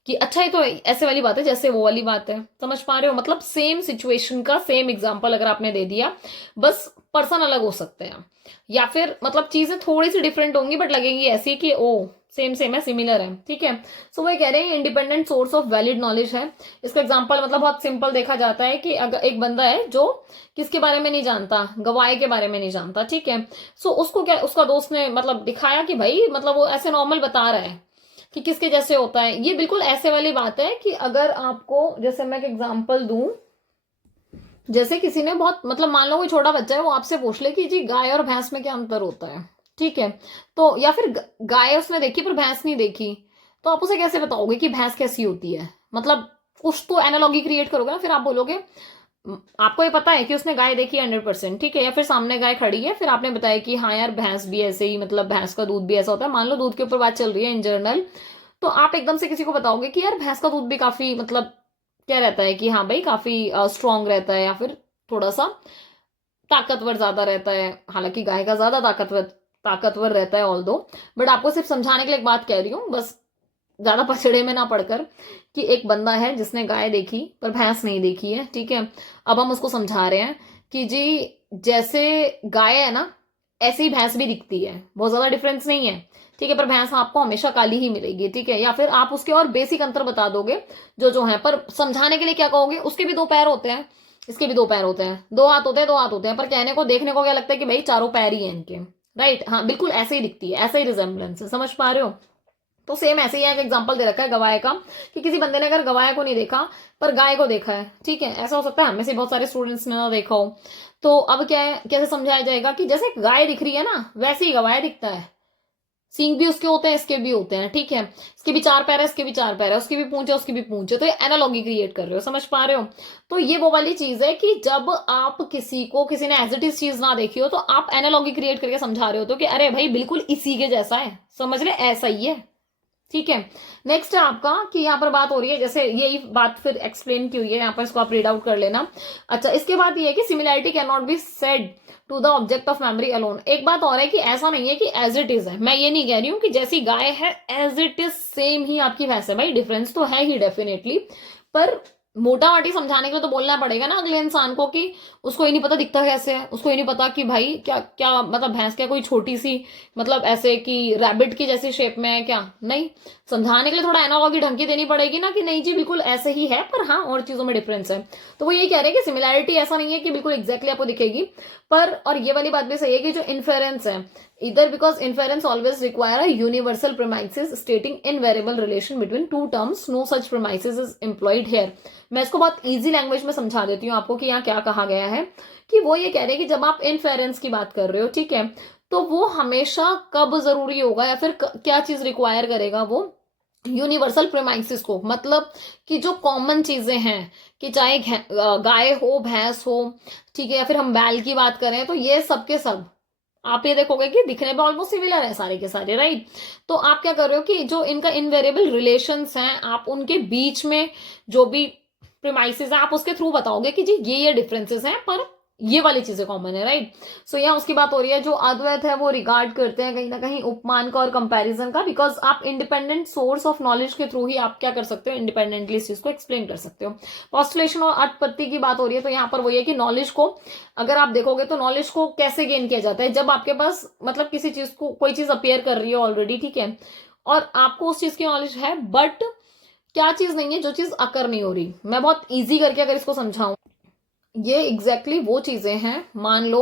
कि अच्छा ये तो ऐसे वाली बात है जैसे वो वाली बात है। समझ पा रहे हो, मतलब सेम सिचुएशन का सेम एग्जांपल अगर आपने दे दिया, बस पर्सन अलग हो सकते हैं, या फिर मतलब चीजें थोड़ी सी डिफरेंट होंगी बट लगेंगी ऐसी कि ओ सेम सेम है, सिमिलर है, ठीक है। सो वो कह रहे हैं independent source of valid knowledge है। इसका एग्जांपल मतलब बहुत सिंपल देखा जाता है कि अगर एक बंदा है जो किसके बारे में नहीं जानता, गवाए के बारे में नहीं जानता, ठीक है। सो उसको क्या उसका दोस्त ने मतलब दिखाया कि भाई मतलब वो ऐसे नॉर्मल बता रहा है कि किसके जैसे होता है, ये बिल्कुल ऐसे वाली बात है कि अगर आपको जैसे मैं एक एग्जांपल दूं, जैसे किसी ने बहुत मतलब मान लो कोई छोटा बच्चा है, वो आपसे पूछ ले कि जी गाय और भैंस में क्या अंतर होता है, ठीक है। तो या फिर गाय उसने देखी पर भैंस नहीं देखी, तो आप उसे कैसे बताओगे कि भैंस कैसी होती है, मतलब कुछ तो एनालॉगी क्रिएट करोगे ना। फिर आप बोलोगे आपको ये पता है कि उसने गाय देखी 100%, ठीक है, या फिर सामने गाय खड़ी है, फिर आपने बताया कि हाँ यार भैंस भी ऐसे ही, मतलब भैंस का दूध भी ऐसा होता है, मान लो दूध के ऊपर बात चल रही है इन जनरल, तो आप एकदम से किसी को बताओगे कि यार भैंस का दूध भी काफी मतलब क्या रहता है कि हाँ भाई काफी स्ट्रांग रहता है, या फिर थोड़ा सा ताकतवर ज्यादा रहता है, हालांकि गाय का ज्यादा ताकतवर ताकतवर रहता है ऑल दो। बट आपको सिर्फ समझाने के लिए एक बात कह रही हूँ, बस ज्यादा पछड़े में ना पड़कर, कि एक बंदा है जिसने गाय देखी पर भैंस नहीं देखी है, ठीक है। अब हम उसको समझा रहे हैं कि जी जैसे गाय है ना, ऐसे ही भैंस भी दिखती है, बहुत ज्यादा डिफरेंस नहीं है, ठीक है, पर भैंस आपको हमेशा काली ही मिलेगी, ठीक है। या फिर आप उसके और बेसिक अंतर बता दोगे जो जो है, पर समझाने के लिए क्या कहोगे, उसके भी दो पैर होते हैं, इसके भी दो पैर होते हैं, दो हाथ होते हैं, दो हाथ होते हैं, पर कहने को देखने को क्या लगता है कि भाई चारों पैर ही हैं इनके, राइट। हाँ बिल्कुल ऐसे ही दिखती है, ऐसा ही रिजेम्बलेंस है, समझ पा रहे हो। तो सेम ऐसे ही एक एग्जांपल दे रखा है गवाए का, कि किसी बंदे ने अगर गवाए को नहीं देखा पर गाय को देखा है, ठीक है, ऐसा हो सकता है हमें से बहुत सारे स्टूडेंट्स ने ना देखा हो। तो अब क्या है, कैसे समझाया जाएगा कि जैसे गाय दिख रही है ना, वैसे ही गवाए दिखता है, सींग भी उसके होते हैं, इसके भी होते हैं, ठीक है, इसके भी चार पैर है, इसके भी चार पैर है, उसकी भी पूंछ है, उसकी भी पूंछ है, तो ये एनालॉगी क्रिएट कर रहे हो, समझ पा रहे हो। तो ये वो वाली चीज है कि जब आप किसी को, किसी ने एज इट इज चीज ना देखी हो, तो आप एनालॉगी क्रिएट करके समझा रहे हो, तो कि अरे भाई बिल्कुल इसी के जैसा है, समझ रहे, ऐसा ही है, ठीक है। नेक्स्ट है आपका कि यहाँ पर बात हो रही है, जैसे यही बात फिर एक्सप्लेन की हुई है यहाँ पर, इसको आप रीड आउट कर लेना। अच्छा, इसके बाद ये है कि similarity can not be said to the object of memory alone. एक बात और है कि ऐसा नहीं है कि एज इट इज है, मैं ये नहीं कह रही हूँ कि जैसी गाय है एज इट इज सेम ही आपकी भैंस है, भाई डिफरेंस तो है ही डेफिनेटली, पर मोटा माटी समझाने के लिए तो बोलना पड़ेगा ना अगले इंसान को, कि उसको ही नहीं पता दिखता कैसे है, उसको ही नहीं पता कि भाई क्या क्या मतलब भैंस क्या कोई छोटी सी, मतलब ऐसे कि रैबिट की जैसी शेप में है क्या, नहीं, समझाने के लिए थोड़ा एनालॉगी ढंग की देनी पड़ेगी ना, कि नहीं जी बिल्कुल ऐसे ही है, पर हाँ और चीजों में डिफरेंस है। तो वो यही कह रहे हैं कि सिमिलैरिटी ऐसा नहीं है कि बिल्कुल एग्जैक्टली आपको दिखेगी, पर और ये वाली बात भी सही है कि जो इन्फेरेंस है, इधर because inference always require a universal premises stating invariable relation between two terms, no such premises is employed here. मैं इसको बहुत इजी लैंग्वेज में समझा देती हूँ आपको कि यहाँ क्या कहा गया है, कि वो ये कह रहे हैं कि जब आप इनफेरेंस की बात कर रहे हो, ठीक है, तो वो हमेशा कब जरूरी होगा या फिर क्या चीज रिक्वायर करेगा, वो यूनिवर्सल प्रेमाइसिस को, मतलब कि जो कॉमन चीजें हैं, कि चाहे गाय हो, भैंस हो, ठीक है, या फिर हम बैल की बात करें, तो ये सब के सब आप ये देखोगे कि दिखने में ऑलमोस्ट सिमिलर है सारे के सारे, राइट। तो आप क्या कर रहे हो कि जो इनका इनवेरिएबल रिलेशंस हैं, आप उनके बीच में जो भी प्रीमाइसेस है, आप उसके थ्रू बताओगे कि जी ये डिफरेंसेस हैं, पर ये वाली चीजें कॉमन है, राइट। सो यहाँ उसकी बात हो रही है, जो अद्वैत है वो रिगार्ड करते हैं कहीं ना कहीं उपमान का और कंपैरिजन का, बिकॉज आप इंडिपेंडेंट सोर्स ऑफ नॉलेज के थ्रू ही आप क्या कर सकते हो, इंडिपेंडेंटली इस चीज को एक्सप्लेन कर सकते हो। पॉस्टुलेशन और अर्थपत्ति की बात हो रही है, तो यहाँ पर वही है कि नॉलेज को अगर आप देखोगे तो नॉलेज को कैसे गेन किया जाता है, जब आपके पास मतलब किसी चीज को, कोई चीज अपीयर कर रही है ऑलरेडी, ठीक है, और आपको उस चीज की नॉलेज है, बट क्या चीज नहीं है, जो चीज अकर नहीं हो रही। मैं बहुत इजी करके अगर इसको समझाऊं, ये एग्जैक्टली वो चीजें हैं, मान लो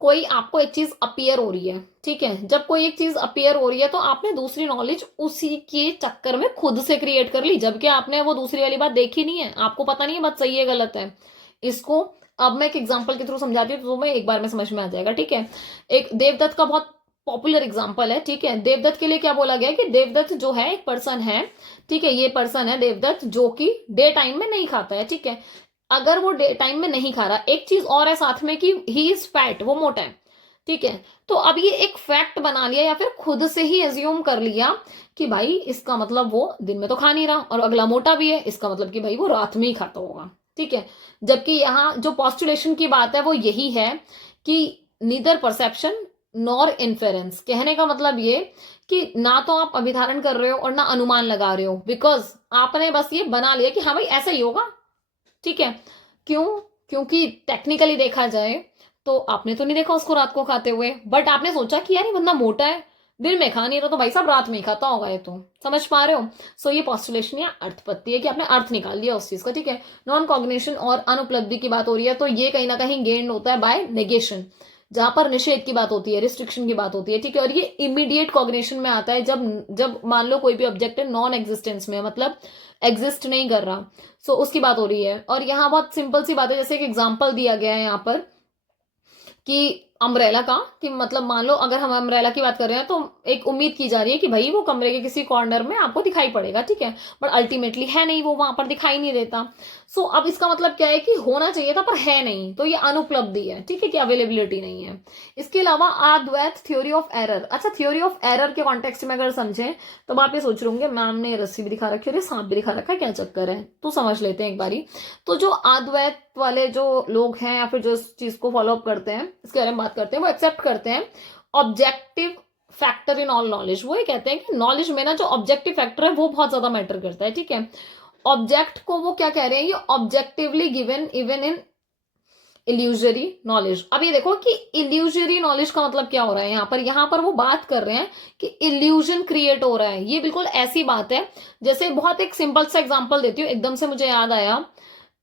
कोई आपको एक चीज अपीयर हो रही है, ठीक है, जब कोई एक चीज अपीयर हो रही है तो आपने दूसरी नॉलेज उसी के चक्कर में खुद से क्रिएट कर ली, जबकि आपने वो दूसरी वाली बात देखी नहीं है, आपको पता नहीं है बात सही है गलत है। इसको अब मैं एक एग्जाम्पल के थ्रू समझाती हूँ, तो तुम्हें एक बार में समझ में आ जाएगा, ठीक है। एक देवदत्त का बहुत पॉपुलर एग्जाम्पल है, ठीक है। देवदत्त के लिए क्या बोला गया कि देवदत्त जो है एक पर्सन है, ठीक है, ये पर्सन है देवदत्त, जो कि डे टाइम में नहीं खाता है, ठीक है। अगर वो डे टाइम में नहीं खा रहा, एक चीज और है साथ में कि ही इज फैट, वो मोटा है, ठीक है। तो अब ये एक फैक्ट बना लिया या फिर खुद से ही एज्यूम कर लिया कि भाई इसका मतलब वो दिन में तो खा नहीं रहा, और अगला मोटा भी है, इसका मतलब कि भाई वो रात में ही खाता होगा, ठीक है। जबकि यहाँ जो पॉस्टुलेशन की बात है वो यही है कि नीदर परसेप्शन नॉर इन्फेरेंस, कहने का मतलब ये कि ना तो आप अभिधारण कर रहे हो और ना अनुमान लगा रहे हो, बिकॉज आपने बस ये बना लिया कि हाँ भाई ऐसा ही होगा, ठीक है। क्यों? क्योंकि टेक्निकली देखा जाए तो आपने तो नहीं देखा उसको रात को खाते हुए, बट आपने सोचा कि यार ये बंदा मोटा है, दिन में खा नहीं रहा, तो भाई साहब रात में ही खाता होगा ये, तो समझ पा रहे हो। सो ये पॉस्टुलेशन या अर्थपत्ति है कि आपने अर्थ निकाल दिया उस चीज का, ठीक है। नॉन कॉग्निशन और अनुपलब्धि की बात हो रही है, तो ये कहीं ना कहीं गेन होता है बाय नेगेशन, जहां पर निषेध की बात होती है, रिस्ट्रिक्शन की बात होती है, ठीक है। और ये इमीडिएट कॉग्निशन में आता है, जब जब मान लो कोई भी ऑब्जेक्ट है नॉन एग्जिस्टेंस में, मतलब एग्जिस्ट नहीं कर रहा, सो उसकी बात हो रही है। और यहाँ बहुत सिंपल सी बात है, जैसे एक एग्जाम्पल दिया गया है यहाँ पर कि अम्ब्रेला का, कि मतलब मान लो अगर हम अम्ब्रेला की बात कर रहे हैं तो एक उम्मीद की जा रही है कि भाई वो कमरे के किसी कॉर्नर में आपको दिखाई पड़ेगा, ठीक है, बट अल्टीमेटली है नहीं, वो वहां पर दिखाई नहीं देता। सो अब इसका मतलब क्या है कि होना चाहिए था पर है नहीं, तो ये अनुपलब्धि है, ठीक है, कि अवेलेबिलिटी नहीं है। इसके अलावा अद्वैत थ्योरी ऑफ एरर। अच्छा, थ्योरी ऑफ एरर के कॉन्टेक्स्ट में अगर समझें तो आप ये सोच रहे होंगे मैम ने रस्सी भी दिखा रखी है और सांप भी दिखा रखा है, क्या चक्कर है, तो समझ लेते हैं एक बारी। तो जो अद्वैत वाले जो लोग हैं या फिर जो इस चीज को फॉलो अप करते हैं, इसके बारे में बात करते हैं, वो एक्सेप्ट करते हैं objective factor in all knowledge. वो ये कहते हैं कि नॉलेज में ना जो ऑब्जेक्टिव फैक्टर है वो बहुत ज्यादा मैटर करता है, ठीक है। ऑब्जेक्ट को वो क्या कह रहे हैं, ये objectively given even in illusory knowledge. अब ये देखो कि इल्यूजरी नॉलेज का मतलब क्या हो रहा है यहाँ पर वो बात कर रहे हैं कि इल्यूजन क्रिएट हो रहा है। ये बिल्कुल ऐसी बात है जैसे, बहुत एक सिंपल सा एग्जांपल देती हूँ, एकदम से मुझे याद आया।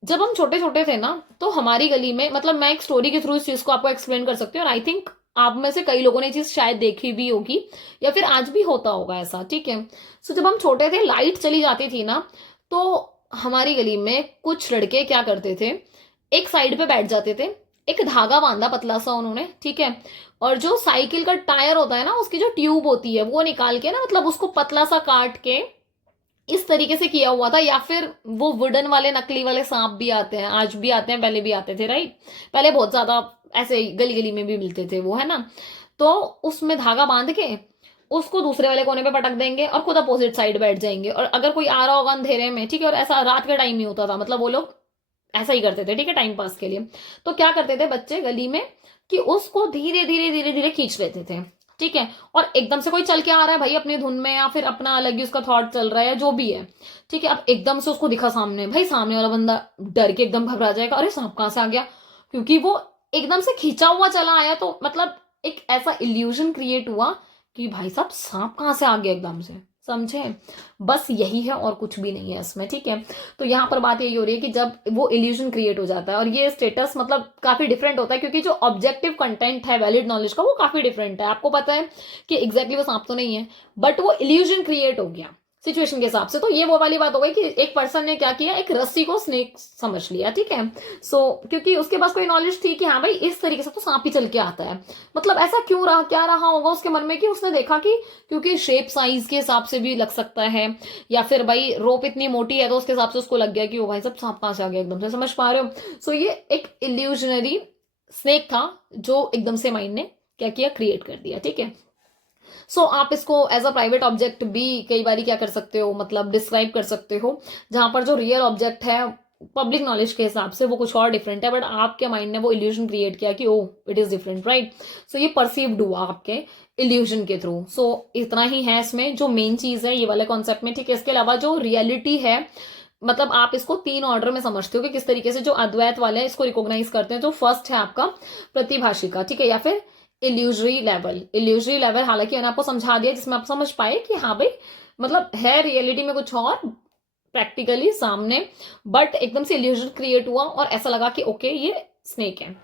जब हम छोटे छोटे थे ना, तो हमारी गली में, मतलब मैं एक स्टोरी के थ्रू इस चीज को आपको एक्सप्लेन कर सकती हूँ, और आई थिंक आप में से कई लोगों ने ये चीज शायद देखी भी होगी, या फिर आज भी होता होगा ऐसा, ठीक है। सो जब हम छोटे थे, लाइट चली जाती थी ना, तो हमारी गली में कुछ लड़के क्या करते थे, एक साइड पे बैठ जाते थे, एक धागा बांधा पतला सा उन्होंने, ठीक है, और जो साइकिल का टायर होता है ना, उसकी जो ट्यूब होती है वो निकाल के ना, मतलब उसको पतला सा काट के इस तरीके से किया हुआ था। या फिर वो वुडन वाले नकली वाले सांप भी आते हैं, आज भी आते हैं, पहले भी आते थे, राइट। पहले बहुत ज्यादा ऐसे गली गली में भी मिलते थे वो, है ना। तो उसमें धागा बांध के उसको दूसरे वाले कोने पे पटक देंगे और खुद अपोजिट साइड बैठ जाएंगे। और अगर कोई आ रहा होगा अंधेरे में, ठीक है, और ऐसा रात के टाइम ही होता था, मतलब वो लोग ऐसा ही करते थे, ठीक है, टाइम पास के लिए। तो क्या करते थे बच्चे गली में, कि उसको धीरे धीरे धीरे धीरे खींच लेते थे, ठीक है। और एकदम से कोई चल के आ रहा है भाई अपनी धुन में, या फिर अपना अलग ही उसका थॉट चल रहा है, या जो भी है, ठीक है। अब एकदम से उसको दिखा सामने, भाई सामने वाला बंदा डर के एकदम घबरा जाएगा, अरे सांप कहां से आ गया, क्योंकि वो एकदम से खींचा हुआ चला आया। तो मतलब एक ऐसा इल्यूजन क्रिएट हुआ कि भाई साहब सांप कहां से आ गया एकदम से, समझे। बस यही है और कुछ भी नहीं है इसमें, ठीक है। तो यहाँ पर बात यही हो रही है कि जब वो इल्यूजन क्रिएट हो जाता है, और ये स्टेटस मतलब काफी डिफरेंट होता है, क्योंकि जो ऑब्जेक्टिव कंटेंट है वैलिड नॉलेज का वो काफी डिफरेंट है। आपको पता है कि एग्जैक्टली वो सांप तो नहीं है, बट वो इल्यूजन क्रिएट हो गया सिचुएशन के हिसाब से। तो ये वो वाली बात हो गई कि एक पर्सन ने क्या किया, एक रस्सी को स्नेक समझ लिया, ठीक है। क्योंकि उसके पास कोई नॉलेज थी कि हाँ भाई इस तरीके से तो सांप ही चल के आता है। मतलब ऐसा क्यों रहा, क्या रहा होगा उसके मन में, कि उसने देखा कि क्योंकि शेप साइज के हिसाब से भी लग सकता है, या फिर भाई रोप इतनी मोटी है तो उसके हिसाब से उसको लग गया कि वो भाई सब सांप कहां से आ गया एकदम से, समझ पा रहे हो। ये एक इल्यूजनरी स्नेक था जो एकदम से माइंड ने क्या किया, क्रिएट कर दिया, ठीक है। आप इसको एज अ प्राइवेट ऑब्जेक्ट भी कई बार क्या कर सकते हो, मतलब डिस्क्राइब कर सकते हो, जहां पर जो रियल ऑब्जेक्ट है पब्लिक नॉलेज के हिसाब से वो कुछ और डिफरेंट है, बट आपके माइंड ने वो इल्यूजन क्रिएट किया कि ओ इट इज डिफरेंट, राइट। ये परसीव्ड हुआ आपके इल्यूजन के थ्रू। इतना ही है इसमें जो मेन चीज है ये वाले कॉन्सेप्ट में, ठीक है। इसके अलावा जो रियलिटी है, मतलब आप इसको 3 ऑर्डर में समझते हो कि किस तरीके से जो अद्वैत वाले हैं इसको रिकॉग्नाइज करते हैं। तो फर्स्ट है आपका प्रतिभाषिका, ठीक है, या फिर इल्यूजरी लेवल। इल्यूजरी लेवल हालांकि मैंने आपको समझा दिया, जिसमें आप समझ पाए कि हाँ भाई मतलब है रियलिटी में कुछ और, प्रैक्टिकली सामने, बट एकदम से इल्यूजन क्रिएट हुआ और ऐसा लगा कि ओके ये स्नेक है।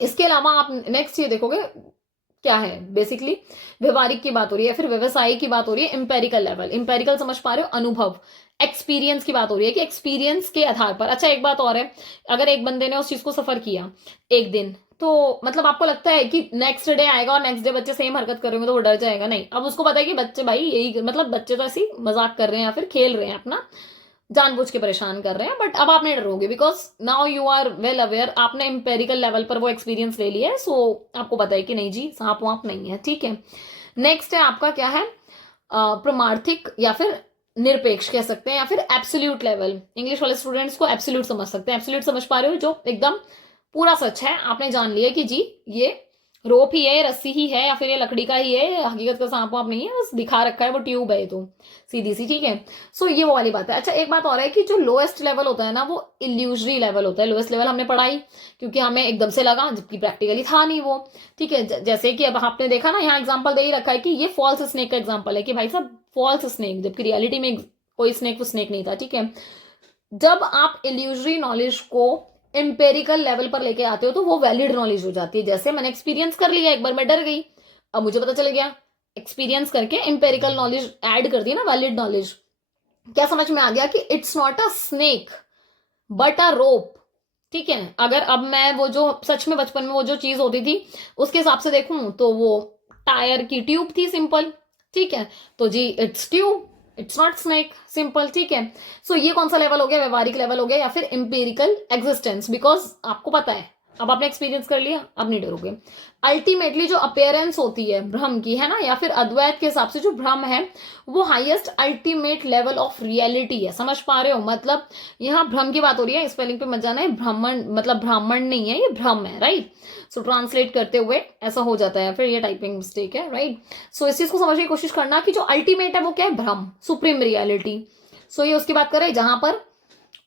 इसके अलावा आप नेक्स्ट ये देखोगे क्या है, बेसिकली व्यवहारिक की बात हो रही है, फिर व्यवसाय की बात हो रही है, इंपेरिकल लेवल। इंपेरिकल समझ पा रहे हो, अनुभव, एक्सपीरियंस की बात हो रही है कि एक्सपीरियंस के आधार पर। अच्छा एक बात और है, अगर एक बंदे ने उस चीज को सफर किया एक दिन, तो मतलब आपको लगता है कि नेक्स्ट डे आएगा और नेक्स्ट डे बच्चे सेम हरकत करेंगे तो वो डर जाएगा, नहीं। अब उसको पता है कि बच्चे भाई यही, मतलब बच्चे तो ऐसी मजाक कर रहे हैं या फिर खेल रहे हैं, अपना जानबूझ के परेशान कर रहे हैं, बट अब आप नहीं डरोगे because now you are well aware, आपने एम्पेरिकल लेवल पर वो एक्सपीरियंस ले लिया है। आपको पता है कि नहीं जी सांप वाप नहीं है, ठीक है। नेक्स्ट है आपका क्या है, प्रमार्थिक या फिर निरपेक्ष कह सकते हैं, या फिर एब्सोल्यूट लेवल। इंग्लिश वाले स्टूडेंट्स को एब्सोल्यूट समझ सकते हैं। एब्सोल्यूट समझ पा रहे हो, जो एकदम पूरा सच है, आपने जान लिया कि जी ये रोप ही है, रस्सी ही है, या फिर ये लकड़ी का ही है, हकीकत का सांप वाप नहीं है, बस दिखा रखा है, वो ट्यूब है तो सीधी सी, ठीक है। ये वो वाली बात है। अच्छा एक बात और है कि जो लोएस्ट लेवल होता है ना वो इल्यूजरी लेवल होता है। लोएस्ट लेवल हमने पढ़ाई क्योंकि हमें एकदम से लगा, जबकि प्रैक्टिकली था नहीं वो, ठीक है। जैसे कि अब आपने देखा ना, यहाँ एग्जाम्पल दे ही रखा है कि ये फॉल्स स्नेक का एग्जाम्पल है, कि भाई साहब फॉल्स स्नेक, जबकि रियलिटी में कोई स्नेक वो स्नेक नहीं था, ठीक है। जब आप इल्यूजरी नॉलेज को एम्पेरिकल लेवल पर लेके आते हो तो वो वैलिड नॉलेज हो जाती है। जैसे मैंने एक्सपीरियंस कर लिया, एक बार मैं डर गई, अब मुझे पता चल गया, एक्सपीरियंस करके एम्पेरिकल नॉलेज ऐड कर दी ना, वैलिड नॉलेज। क्या समझ में आ गया कि it's not a snake but a rope, ठीक है। अगर अब मैं वो जो सच में बचपन में वो जो चीज होती थी उसके हिसाब से देखूं तो वो टायर की ट्यूब थी, सिंपल, ठीक है। तो जी it's tube, it's not snake, simple, ठीक है। ये कौन सा लेवल हो गया, व्यवहारिक लेवल हो गया, या फिर एम्पेरिकल एग्जिस्टेंस, बिकॉज आपको पता है, अब आपने एक्सपीरियंस कर लिया, अब नहीं डरोगे। अल्टीमेटली जो अपेयरेंस होती है भ्रम की, है ना, या फिर अद्वैत के हिसाब से जो भ्रम है वो highest ultimate level of reality है, समझ पा रहे हो। मतलब यहाँ भ्रम की बात हो रही है, स्पेलिंग पे मत जाना है, ब्राह्मण मतलब ब्राह्मण नहीं है, ये भ्रम है, राइट। ट्रांसलेट करते हुए ऐसा हो जाता है, फिर ये टाइपिंग मिस्टेक है, राइट। इस चीज को समझने की कोशिश करना कि जो अल्टीमेट है वो क्या है, भ्रम, सुप्रीम रियलिटी। ये उसकी बात कर रहे हैं जहां पर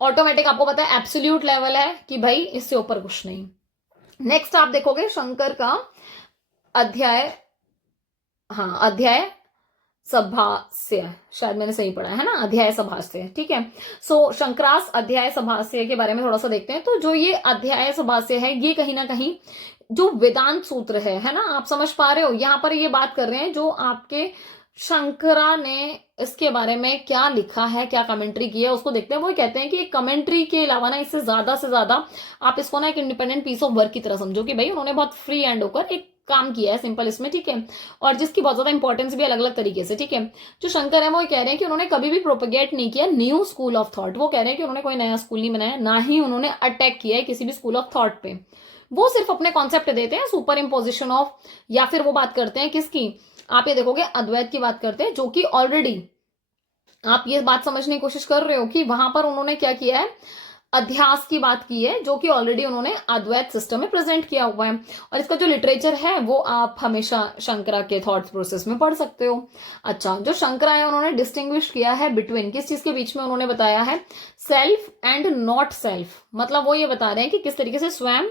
ऑटोमेटिक आपको पता है एब्सोल्यूट लेवल है कि भाई इससे ऊपर कुछ नहीं, नेक्स्ट आप देखोगे शंकर का अध्याय, हाँ अध्याय सभास्य, शायद मैंने सही पढ़ा है ना, अध्याय सभास्य, ठीक है। सो शंकरास अध्याय सभास्य के बारे में थोड़ा सा देखते हैं। तो जो ये अध्याय सभास्य है, ये कहीं ना कहीं जो वेदांत सूत्र है ना, आप समझ पा रहे हो, यहाँ पर ये बात कर रहे हैं जो आपके शंकरा ने इसके बारे में क्या लिखा है, क्या कमेंट्री की है, उसको देखते हैं। वो कहते हैं कि कमेंट्री के अलावा ना इससे ज्यादा से ज्यादा आप इसको ना एक इंडिपेंडेंट पीस ऑफ वर्क की तरह समझो कि भाई उन्होंने बहुत फ्री हैंड होकर एक काम किया है सिंपल इसमें, ठीक है, और जिसकी बहुत ज्यादा इंपॉर्टेंस भी अलग अलग तरीके से, ठीक है। जो शंकर है वो कह रहे हैं कि उन्होंने कभी भी प्रोपेगेट नहीं किया न्यू स्कूल ऑफ थॉट। वो कह रहे हैं कि उन्होंने कोई नया स्कूल नहीं बनाया, ना ही उन्होंने अटैक किया है किसी भी स्कूल ऑफ थॉट पे। वो सिर्फ अपने कॉन्सेप्ट देते हैं, सुपर इम्पोजिशन ऑफ, या फिर वो बात करते हैं किसकी, आप ये देखोगे अद्वैत की बात करते हैं, जो कि ऑलरेडी आप ये बात समझने की कोशिश कर रहे हो कि वहां पर उन्होंने क्या किया है, अध्यास की बात की है, जो कि ऑलरेडी उन्होंने अद्वैत सिस्टम में प्रेजेंट किया हुआ है। और इसका जो लिटरेचर है वो आप हमेशा शंकरा के थॉट प्रोसेस में पढ़ सकते हो। अच्छा, जो शंकरा है उन्होंने डिस्टिंग्विश किया है बिटवीन, किस चीज के बीच में उन्होंने बताया है, सेल्फ एंड नॉट सेल्फ। मतलब वो ये बता रहे हैं कि किस तरीके से स्वयं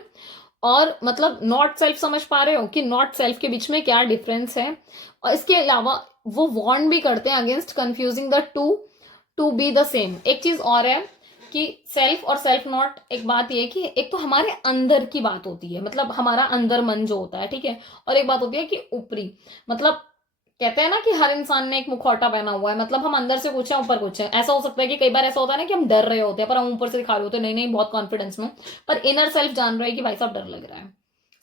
और मतलब नॉट सेल्फ, समझ पा रहे हो कि नॉट सेल्फ के बीच में क्या डिफरेंस है। और इसके अलावा वो वार्न भी करते हैं against confusing the to be the same. एक चीज और है कि सेल्फ और सेल्फ नॉट, एक बात ये कि एक तो हमारे अंदर की बात होती है, मतलब हमारा अंदर मन जो होता है, ठीक है, और एक बात होती है कि ऊपरी, मतलब कहते हैं ना कि हर इंसान ने एक मुखौटा पहना हुआ है, मतलब हम अंदर से कुछ है ऊपर कुछ है। ऐसा हो सकता है कि कई बार ऐसा होता है ना कि हम डर रहे होते हैं पर हम ऊपर से दिखा रहे होते हैं नहीं नहीं बहुत कॉन्फिडेंस में, पर इनर सेल्फ जान रहा है कि भाई साहब डर लग रहा है,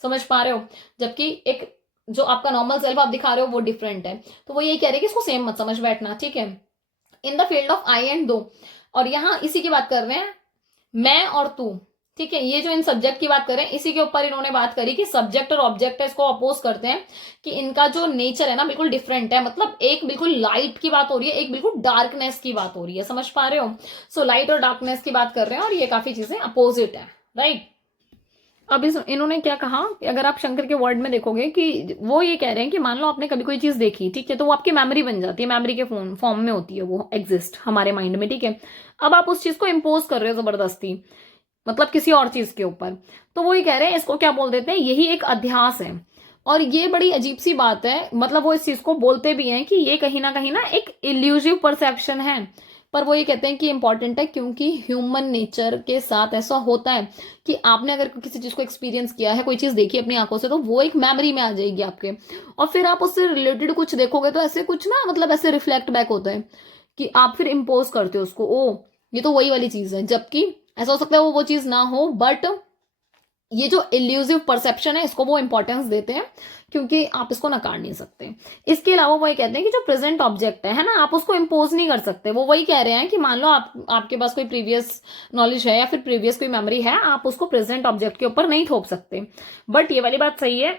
समझ पा रहे हो। जबकि एक जो आपका नॉर्मल सेल्फ आप दिखा रहे हो वो डिफरेंट है। तो वो यही कह रहे हैं कि इसको सेम मत समझ बैठना, ठीक है। In the field of I and दो, और यहाँ इसी की बात कर रहे हैं, मैं और तू, ठीक है। ये जो इन सब्जेक्ट की बात करें, इसी के ऊपर इन्होंने बात करी कि सब्जेक्ट और ऑब्जेक्ट है, इसको अपोज करते हैं कि इनका जो नेचर है ना बिल्कुल डिफरेंट है। मतलब एक बिल्कुल लाइट की बात हो रही है, एक बिल्कुल डार्कनेस की बात हो रही है, समझ पा रहे हो। सो लाइट और डार्कनेस की बात कर रहे हैं और ये काफी चीजें अपोजिट है, राइट। अब इन्होंने क्या कहा कि अगर आप शंकर के वर्ड में देखोगे कि वो ये कह रहे हैं कि मान लो आपने कभी कोई चीज देखी, ठीक है, तो वो आपकी मेमोरी बन जाती है, मेमोरी के फॉर्म में होती है, वो एग्जिस्ट हमारे माइंड में, ठीक है। अब आप उस चीज को इम्पोज कर रहे हो जबरदस्ती, मतलब किसी और चीज के ऊपर, तो वो ये कह रहे हैं इसको क्या बोल देते हैं, यही एक अध्यास है। और ये बड़ी अजीब सी बात है, मतलब वो इस चीज को बोलते भी हैं कि ये कहीं ना एक इल्यूजिव परसेप्शन है। पर वो ये कहते हैं कि इंपॉर्टेंट है क्योंकि ह्यूमन नेचर के साथ ऐसा होता है कि आपने अगर किसी चीज को एक्सपीरियंस किया है, कोई चीज देखी अपनी आंखों से, तो वो एक मेमोरी में आ जाएगी आपके, और फिर आप उससे रिलेटेड कुछ देखोगे तो ऐसे कुछ ना, मतलब ऐसे रिफ्लेक्ट बैक होता है कि आप फिर इम्पोज करते हो उसको, ओ ये तो वही वाली चीज है। जबकि ऐसा हो सकता है वो चीज ना हो, बट ये जो इल्यूसिव परसेप्शन है इसको वो इंपॉर्टेंस देते हैं क्योंकि आप इसको नकार नहीं सकते। इसके अलावा वो ये कहते हैं कि जो प्रेजेंट ऑब्जेक्ट है ना, आप उसको इम्पोज नहीं कर सकते। वो वही कह रहे हैं कि मान लो आपके पास कोई प्रीवियस नॉलेज है या फिर प्रीवियस कोई मेमोरी है, आप उसको प्रेजेंट ऑब्जेक्ट के ऊपर नहीं थोप सकते। बट ये वाली बात सही है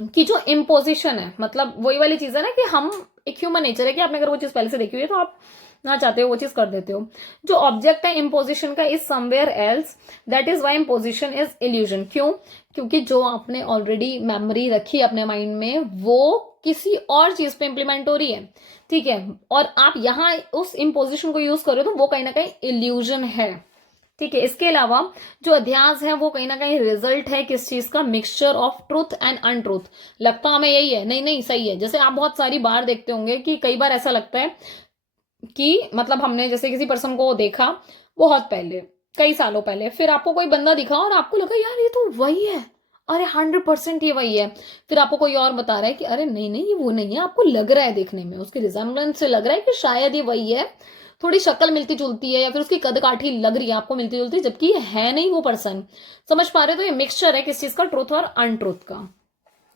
कि जो इम्पोजिशन है, मतलब वही वाली चीज है ना कि हम, एक ह्यूमन नेचर है कि आपने अगर वो चीज पहले से देखी हुई है तो आप ना चाहते हो वो चीज कर देते हो। जो ऑब्जेक्ट है इम्पोजिशन का is somewhere else, that is why imposition is illusion. क्यों? क्योंकि जो आपने ऑलरेडी मेमोरी रखी अपने माइंड में वो किसी और चीज पे इंप्लीमेंट हो रही है, ठीक है, और आप यहाँ उस इम्पोजिशन को यूज कर रहे हो तो वो कहीं ना कहीं इल्यूजन है, ठीक है। इसके अलावा जो अध्यास है वो कहीं ना कहीं रिजल्ट है किस चीज का, mixture of truth and untruth. लगता हमें यही है, नहीं नहीं सही है। जैसे आप बहुत सारी बार देखते होंगे कि कई बार ऐसा लगता है कि मतलब हमने जैसे किसी पर्सन को देखा बहुत पहले, कई सालों पहले, फिर आपको कोई बंदा दिखा और आपको लगा यार ये तो वही है, अरे 100% ये वही है। फिर आपको कोई और बता रहा है कि अरे नहीं नहीं ये वो नहीं है, आपको लग रहा है देखने में उसके रिजेम्बलेंस से लग रहा है कि शायद ये वही है, थोड़ी शक्ल मिलती जुलती है या फिर उसकी कद काठी लग रही है आपको मिलती जुलती, जबकि ये है नहीं वो पर्सन, समझ पा रहे हो। तो ये मिक्सचर है किस चीज का, ट्रूथ और अनट्रूथ का।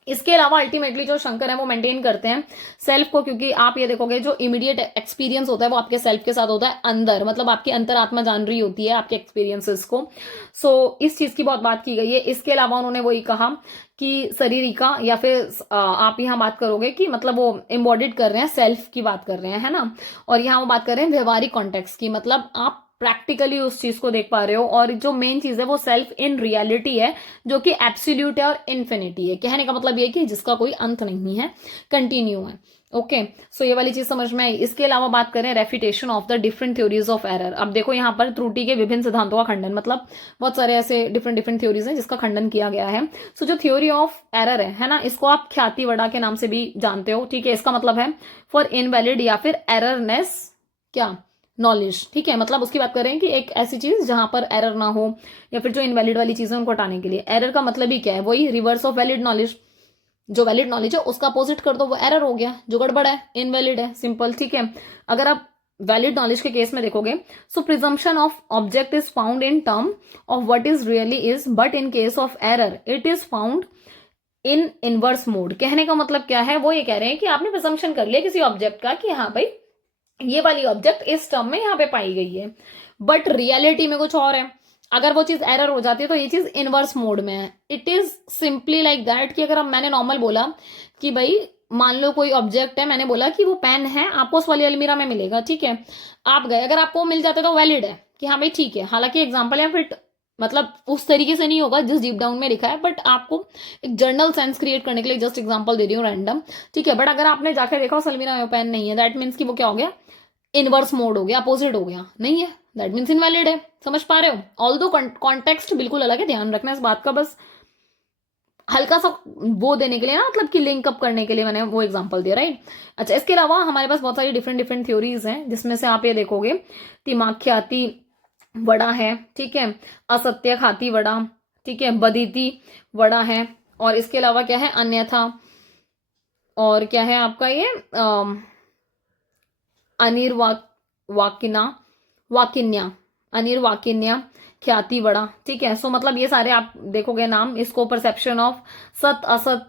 इसके अलावा अल्टीमेटली जो शंकर है वो मेंटेन करते हैं सेल्फ को, क्योंकि आप ये देखोगे जो इमीडिएट एक्सपीरियंस होता है वो आपके सेल्फ के साथ होता है अंदर, मतलब आपकी अंतरात्मा जान रही होती है आपके एक्सपीरियंसेस को। सो इस चीज की बहुत बात की गई है। इसके अलावा उन्होंने वही कहा कि शरीरिका, या फिर आप यहाँ बात करोगे कि मतलब वो एम्बॉडिड कर रहे हैं, सेल्फ की बात कर रहे हैं, है ना। और यहाँ वो बात कर रहे हैं व्यवहारिक कॉन्टेक्स्ट की, मतलब आप प्रैक्टिकली उस चीज को देख पा रहे हो, और जो मेन चीज है वो सेल्फ इन रियलिटी है, जो कि एब्सोल्यूट है और इन्फिनिटी है। कहने का मतलब ये कि जिसका कोई अंत नहीं है, कंटिन्यू है। ओके, सो ये वाली चीज समझ में आई। इसके अलावा बात करें refutation of the different theories of error. अब देखो यहाँ पर त्रुटि के विभिन्न सिद्धांतों का खंडन, मतलब बहुत सारे ऐसे डिफरेंट डिफरेंट थ्योरीज हैं जिसका खंडन किया गया है। सो जो थ्योरी ऑफ एरर है ना, इसको आप ख्याति वड़ा के नाम से भी जानते हो, ठीक है। इसका मतलब है फॉर इनवैलिड या फिर एररनेस क्या नॉलेज, ठीक है। मतलब उसकी बात कर रहे हैं कि एक ऐसी चीज जहां पर एरर ना हो, या फिर जो इनवैलिड वाली चीजें उनको हटाने के लिए। एरर का मतलब ही क्या है, वही रिवर्स ऑफ वैलिड नॉलेज। जो वैलिड नॉलेज है उसका अपोजिट कर दो, वो एरर हो गया, जो गड़बड़ है इनवैलिड है, सिंपल, ठीक है। अगर आप वैलिड नॉलेज के केस में देखोगे, so presumption of object is found in term of what is really is, but in case of error it is found in inverse mode. कहने का मतलब क्या है, वो ये कह रहे हैं कि आपने प्रिजम्पशन कर लिया किसी ऑब्जेक्ट का कि हाँ भाई ये वाली ऑब्जेक्ट इस टर्म में यहाँ पे पाई गई है, बट रियलिटी में कुछ और है। अगर वो चीज एरर हो जाती है तो ये चीज इनवर्स मोड में है। It is simply like that कि अगर अब मैंने नॉर्मल बोला कि भाई मान लो कोई ऑब्जेक्ट है, मैंने बोला कि वो पेन है, आपको उस वाली अलमीरा में मिलेगा, ठीक है। आप गए, अगर आपको मिल जाता है तो वैलिड है कि हाँ भाई ठीक है। हालांकि एग्जाम्पल या फिर मतलब उस तरीके से नहीं होगा जिस डीप डाउन में लिखा है, बट आपको एक जर्नल सेंस क्रिएट करने के लिए जस्ट एग्जांपल दे रही हूँ रैंडम, ठीक है। बट अगर आपने जाकर देखा उस अलमीरा में पेन नहीं है, दैट मीन्स कि वो क्या हो गया, इनवर्स मोड हो गया, अपोजिट हो गया, नहीं है, दैट मीन्स इनवैलिड है। समझ पा रहे हो? ऑल्दो कॉन्टेक्स्ट बिल्कुल अलग है, ध्यान रखना इस बात का, बस हल्का सा वो देने के लिए ना, मतलब कि लिंक अप करने के लिए मैंने वो एग्जांपल दिया, राइट। अच्छा, इसके अलावा हमारे पास बहुत सारी डिफरेंट डिफरेंट थ्योरीज हैं, जिसमें से आप ये देखोगे दिमाग ख्याति वड़ा है, ठीक है, असत्य खाती वड़ा, ठीक है, बदीती वड़ा है, और इसके अलावा क्या है, अन्यथा, और क्या है आपका ये अनिर्वाकिना वाकिन्या, अनिर्वाकिन्या ख्याति वड़ा, ठीक है। सो मतलब ये सारे आप देखोगे नाम, इसको परसेप्शन ऑफ सत असत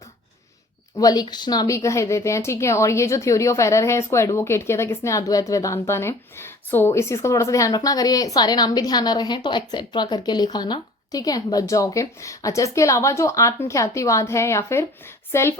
वलिक्षणा भी कह देते हैं, ठीक है। और ये जो थ्योरी ऑफ एरर है इसको एडवोकेट किया था किसने, अद्वैत वेदांता ने। सो इस चीज का थोड़ा सा ध्यान रखना, अगर ये सारे नाम भी ध्यान न रहे तो एक्सेट्रा करके लिखाना, ठीक है, बच जाओगे। अच्छा, इसके अलावा जो आत्मख्यातिवाद है या फिर सेल्फ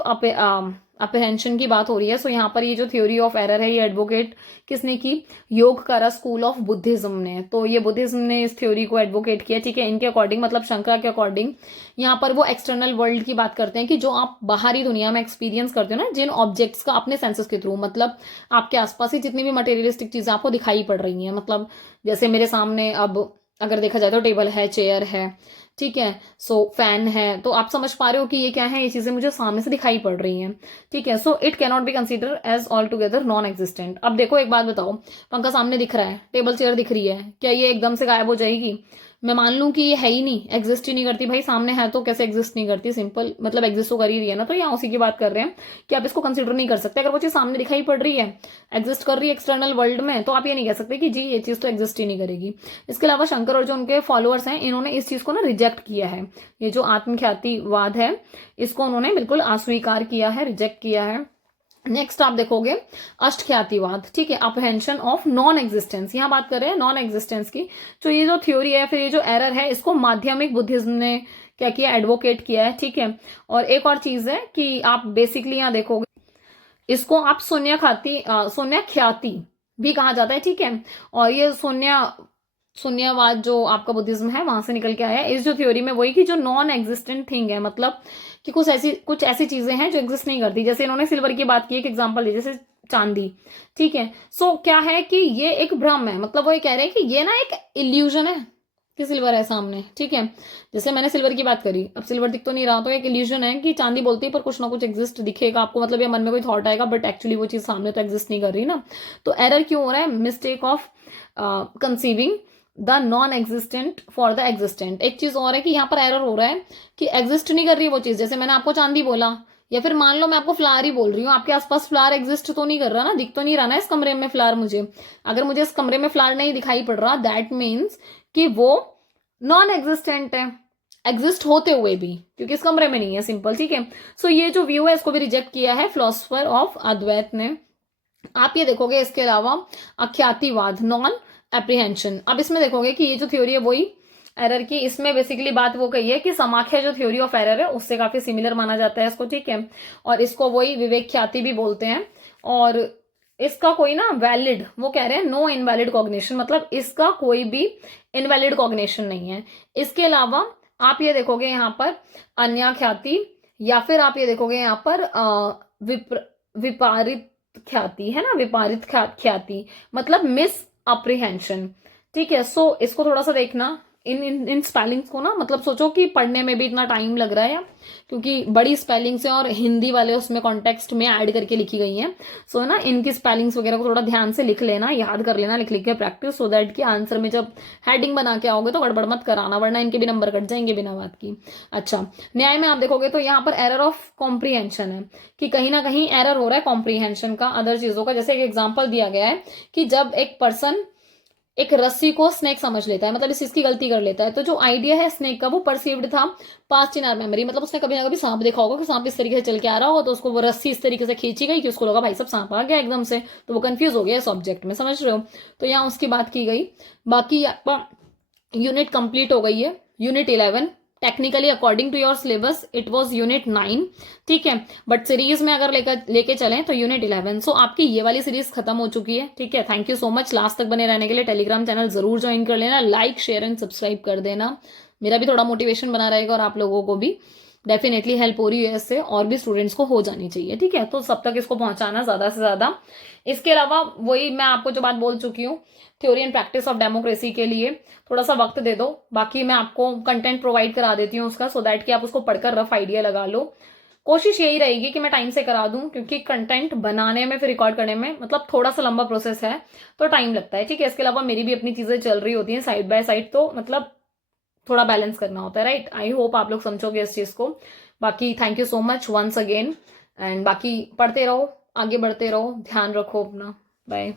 अप्रहेंशन की बात हो रही है, सो यहाँ पर ये जो थ्योरी ऑफ एरर है ये एडवोकेट किसने की, योगकारा स्कूल ऑफ बुद्धिज्म ने। तो ये बुद्धिज्म ने इस थ्योरी को एडवोकेट किया, ठीक है। इनके अकॉर्डिंग, मतलब शंकरा के अकॉर्डिंग, यहाँ पर वो एक्सटर्नल वर्ल्ड की बात करते हैं कि जो आप बाहरी दुनिया में एक्सपीरियंस करते हो ना, जिन ऑब्जेक्ट्स का अपने सेंसेस के थ्रू, मतलब आपके आसपास ही जितनी भी मटेरियलिस्टिक चीजें आपको दिखाई पड़ रही हैं, मतलब जैसे मेरे सामने अब अगर देखा जाए तो टेबल है, चेयर है, ठीक है, सो फैन है, तो आप समझ पा रहे हो कि ये क्या है, ये चीजें मुझे सामने से दिखाई पड़ रही हैं, ठीक है। So it can not be consider as all together non existent. अब देखो एक बात बताओ, पंखा सामने दिख रहा है, टेबल चेयर दिख रही है, क्या ये एकदम से गायब हो जाएगी? मैं मान लूं कि ये है ही नहीं, एग्जिस्ट ही नहीं करती, भाई सामने है तो कैसे एग्जिस्ट नहीं करती, सिंपल, मतलब एग्जिस्ट तो कर ही रही है ना। तो यहाँ उसी की बात कर रहे हैं कि आप इसको कंसिडर नहीं कर सकते। अगर वो चीज सामने दिखाई पड़ रही है, एग्जिस्ट कर रही है एक्सटर्नल वर्ल्ड में, तो आप ये नहीं कह सकते कि जी ये चीज तो एग्जिस्ट ही नहीं करेगी। इसके अलावा शंकर और जो उनके फॉलोअर्स हैं, इन्होंने इस चीज को ना रिजेक्ट किया है। ये जो आत्मख्यातिवाद है इसको उन्होंने बिल्कुल अस्वीकार किया है, रिजेक्ट किया है। नेक्स्ट आप देखोगे अष्टख्यातिवाद, ठीक है, अप्रहेंशन ऑफ नॉन एग्जिस्टेंस। यहां बात कर रहे हैं नॉन एग्जिस्टेंस की। तो ये जो थ्योरी है, फिर ये जो एरर है, इसको माध्यमिक बुद्धिज्म ने क्या किया, एडवोकेट किया है, ठीक है। और एक और चीज है कि आप बेसिकली यहां देखोगे इसको आप शून्य ख्याति भी कहा जाता है, ठीक है। और ये शून्यवाद जो आपका बुद्धिज्म है वहां से निकल के आया है। इस जो थ्योरी में वही कि जो नॉन एग्जिस्टेंट थिंग है, मतलब कि कुछ ऐसी चीजें हैं जो एग्जिस्ट नहीं करती। जैसे इन्होंने सिल्वर की बात की, एक एग्जांपल दी, जैसे चांदी, ठीक है। सो क्या है कि ये एक भ्रम है, मतलब वो ये कह रहे हैं कि ये ना एक इल्यूजन है कि सिल्वर है सामने, ठीक है। जैसे मैंने सिल्वर की बात करी, अब सिल्वर दिख तो नहीं रहा, तो एक इल्यूजन है कि चांदी बोलती है पर कुछ ना कुछ एग्जिस्ट दिखेगा आपको, मतलब ये मन में कोई थॉट आएगा, बट एक्चुअली वो चीज सामने तो एग्जिस्ट नहीं कर रही ना। तो एरर क्यों हो रहा है, mistake of conceiving the non existent for the existent. एक चीज और है कि यहाँ पर एरर हो रहा है कि एग्जिस्ट नहीं कर रही वो चीज। जैसे मैंने आपको चांदी बोला, या फिर मान लो मैं आपको फ्लावर ही बोल रही हूँ, आपके आसपास फ्लावर एग्जिस्ट तो नहीं कर रहा ना, दिख तो नहीं रहा ना इस कमरे में फ्लावर मुझे। अगर मुझे इस कमरे में फ्लावर नहीं दिखाई पड़ रहा, दैट मीन्स कि वो नॉन एग्जिस्टेंट है, एग्जिस्ट होते हुए भी, क्योंकि इस कमरे में नहीं है, सिंपल, ठीक है। सो ये जो व्यू है इसको भी रिजेक्ट किया है फिलोसफर ऑफ अद्वैत ने। आप ये देखोगे इसके अलावा अख्यातिवाद, नॉन एप्रीहेंशन। अब इसमें देखोगे कि ये जो थ्योरी है वही एरर की, इसमें बेसिकली बात वो कही है कि समाख्या जो थ्योरी ऑफ एरर है उससे काफी सिमिलर माना जाता है इसको, ठीक है। और इसको वही विवेक ख्याति भी बोलते हैं। और इसका कोई ना वैलिड, वो कह रहे हैं नो इनवैलिड कॉग्निशन, मतलब इसका कोई भी इनवैलिड कॉग्निशन नहीं है। इसके अलावा आप ये देखोगे यहाँ पर अन्या ख्याति, या फिर आप ये देखोगे यहाँ पर विपरीत ख्याति, है ना, विपरीत ख्याति, मतलब मिस अप्रीहेंशन। ठीक है, सो इसको थोड़ा सा देखना, इन स्पेलिंग्स को ना, मतलब सोचो कि पढ़ने में भी इतना टाइम लग रहा है क्योंकि बड़ी स्पेलिंग्स है और हिंदी वाले उसमें कॉन्टेक्स्ट में ऐड करके लिखी गई हैं। सो ना इनकी स्पेलिंग्स वगैरह को थोड़ा ध्यान से लिख लेना, याद कर लेना, लिख लिख के प्रैक्टिस, सो दैट कि आंसर में जब हेडिंग बना के आओगे तो गड़बड़ मत कराना, वरना इनके भी नंबर कट जाएंगे बिना बात की। अच्छा, न्याय में आप देखोगे तो यहाँ पर एरर ऑफ कॉम्प्रीहेंशन है, कि कहीं ना कहीं एरर हो रहा है कॉम्प्रीहेंशन का अदर चीजों का। जैसे एक एग्जाम्पल दिया गया है कि जब एक पर्सन एक रस्सी को स्नेक समझ लेता है, मतलब इस चीज की गलती कर लेता है, तो जो आइडिया है स्नेक का वो परसीव्ड था पास्ट इन आर मेमोरी, मतलब उसने कभी ना कभी सांप देखा होगा कि सांप इस तरीके से चल के आ रहा होगा, तो उसको वो रस्सी इस तरीके से खींची गई कि उसको लगा भाई सब सांप आ गया एकदम से, तो वो कंफ्यूज हो गया इस ऑब्जेक्ट में, समझ रहे हो। तो यहाँ उसकी बात की गई। बाकी आपका यूनिट कंप्लीट हो गई है, unit 11। Technically according to your syllabus it was unit 9, ठीक है, बट सीरीज में अगर लेके चलें तो यूनिट 11। सो आपकी ये वाली सीरीज खत्म हो चुकी है, ठीक है। Thank you so much last तक बने रहने के लिए। टेलीग्राम चैनल जरूर ज्वाइन कर लेना, लाइक शेयर एंड सब्सक्राइब कर देना, मेरा भी थोड़ा मोटिवेशन बना रहेगा और आप लोगों को भी डेफिनेटली हेल्प हो रही है इससे, और भी स्टूडेंट्स को हो जानी चाहिए, ठीक है। तो सब तक इसको पहुंचाना ज्यादा से ज्यादा। इसके अलावा वही मैं आपको जो बात बोल चुकी हूँ, theory and practice of democracy के लिए थोड़ा सा वक्त दे दो, बाकी मैं आपको कंटेंट प्रोवाइड करा देती हूँ उसका, सो दैट कि आप उसको पढ़कर रफ आइडिया लगा लो। कोशिश यही रहेगी कि मैं टाइम से करा दूं, क्योंकि कंटेंट बनाने में फिर रिकॉर्ड करने में मतलब थोड़ा सा लंबा प्रोसेस है, तो टाइम लगता है, ठीक है। इसके अलावा मेरी भी अपनी चीजें चल रही होती हैं साइड बाय साइड, तो मतलब थोड़ा बैलेंस करना होता है, राइट। आई होप आप लोग समझोगे इस चीज को। बाकी thank you so much once again, and बाकी पढ़ते रहो, आगे बढ़ते रहो, ध्यान रखो अपना, बाय।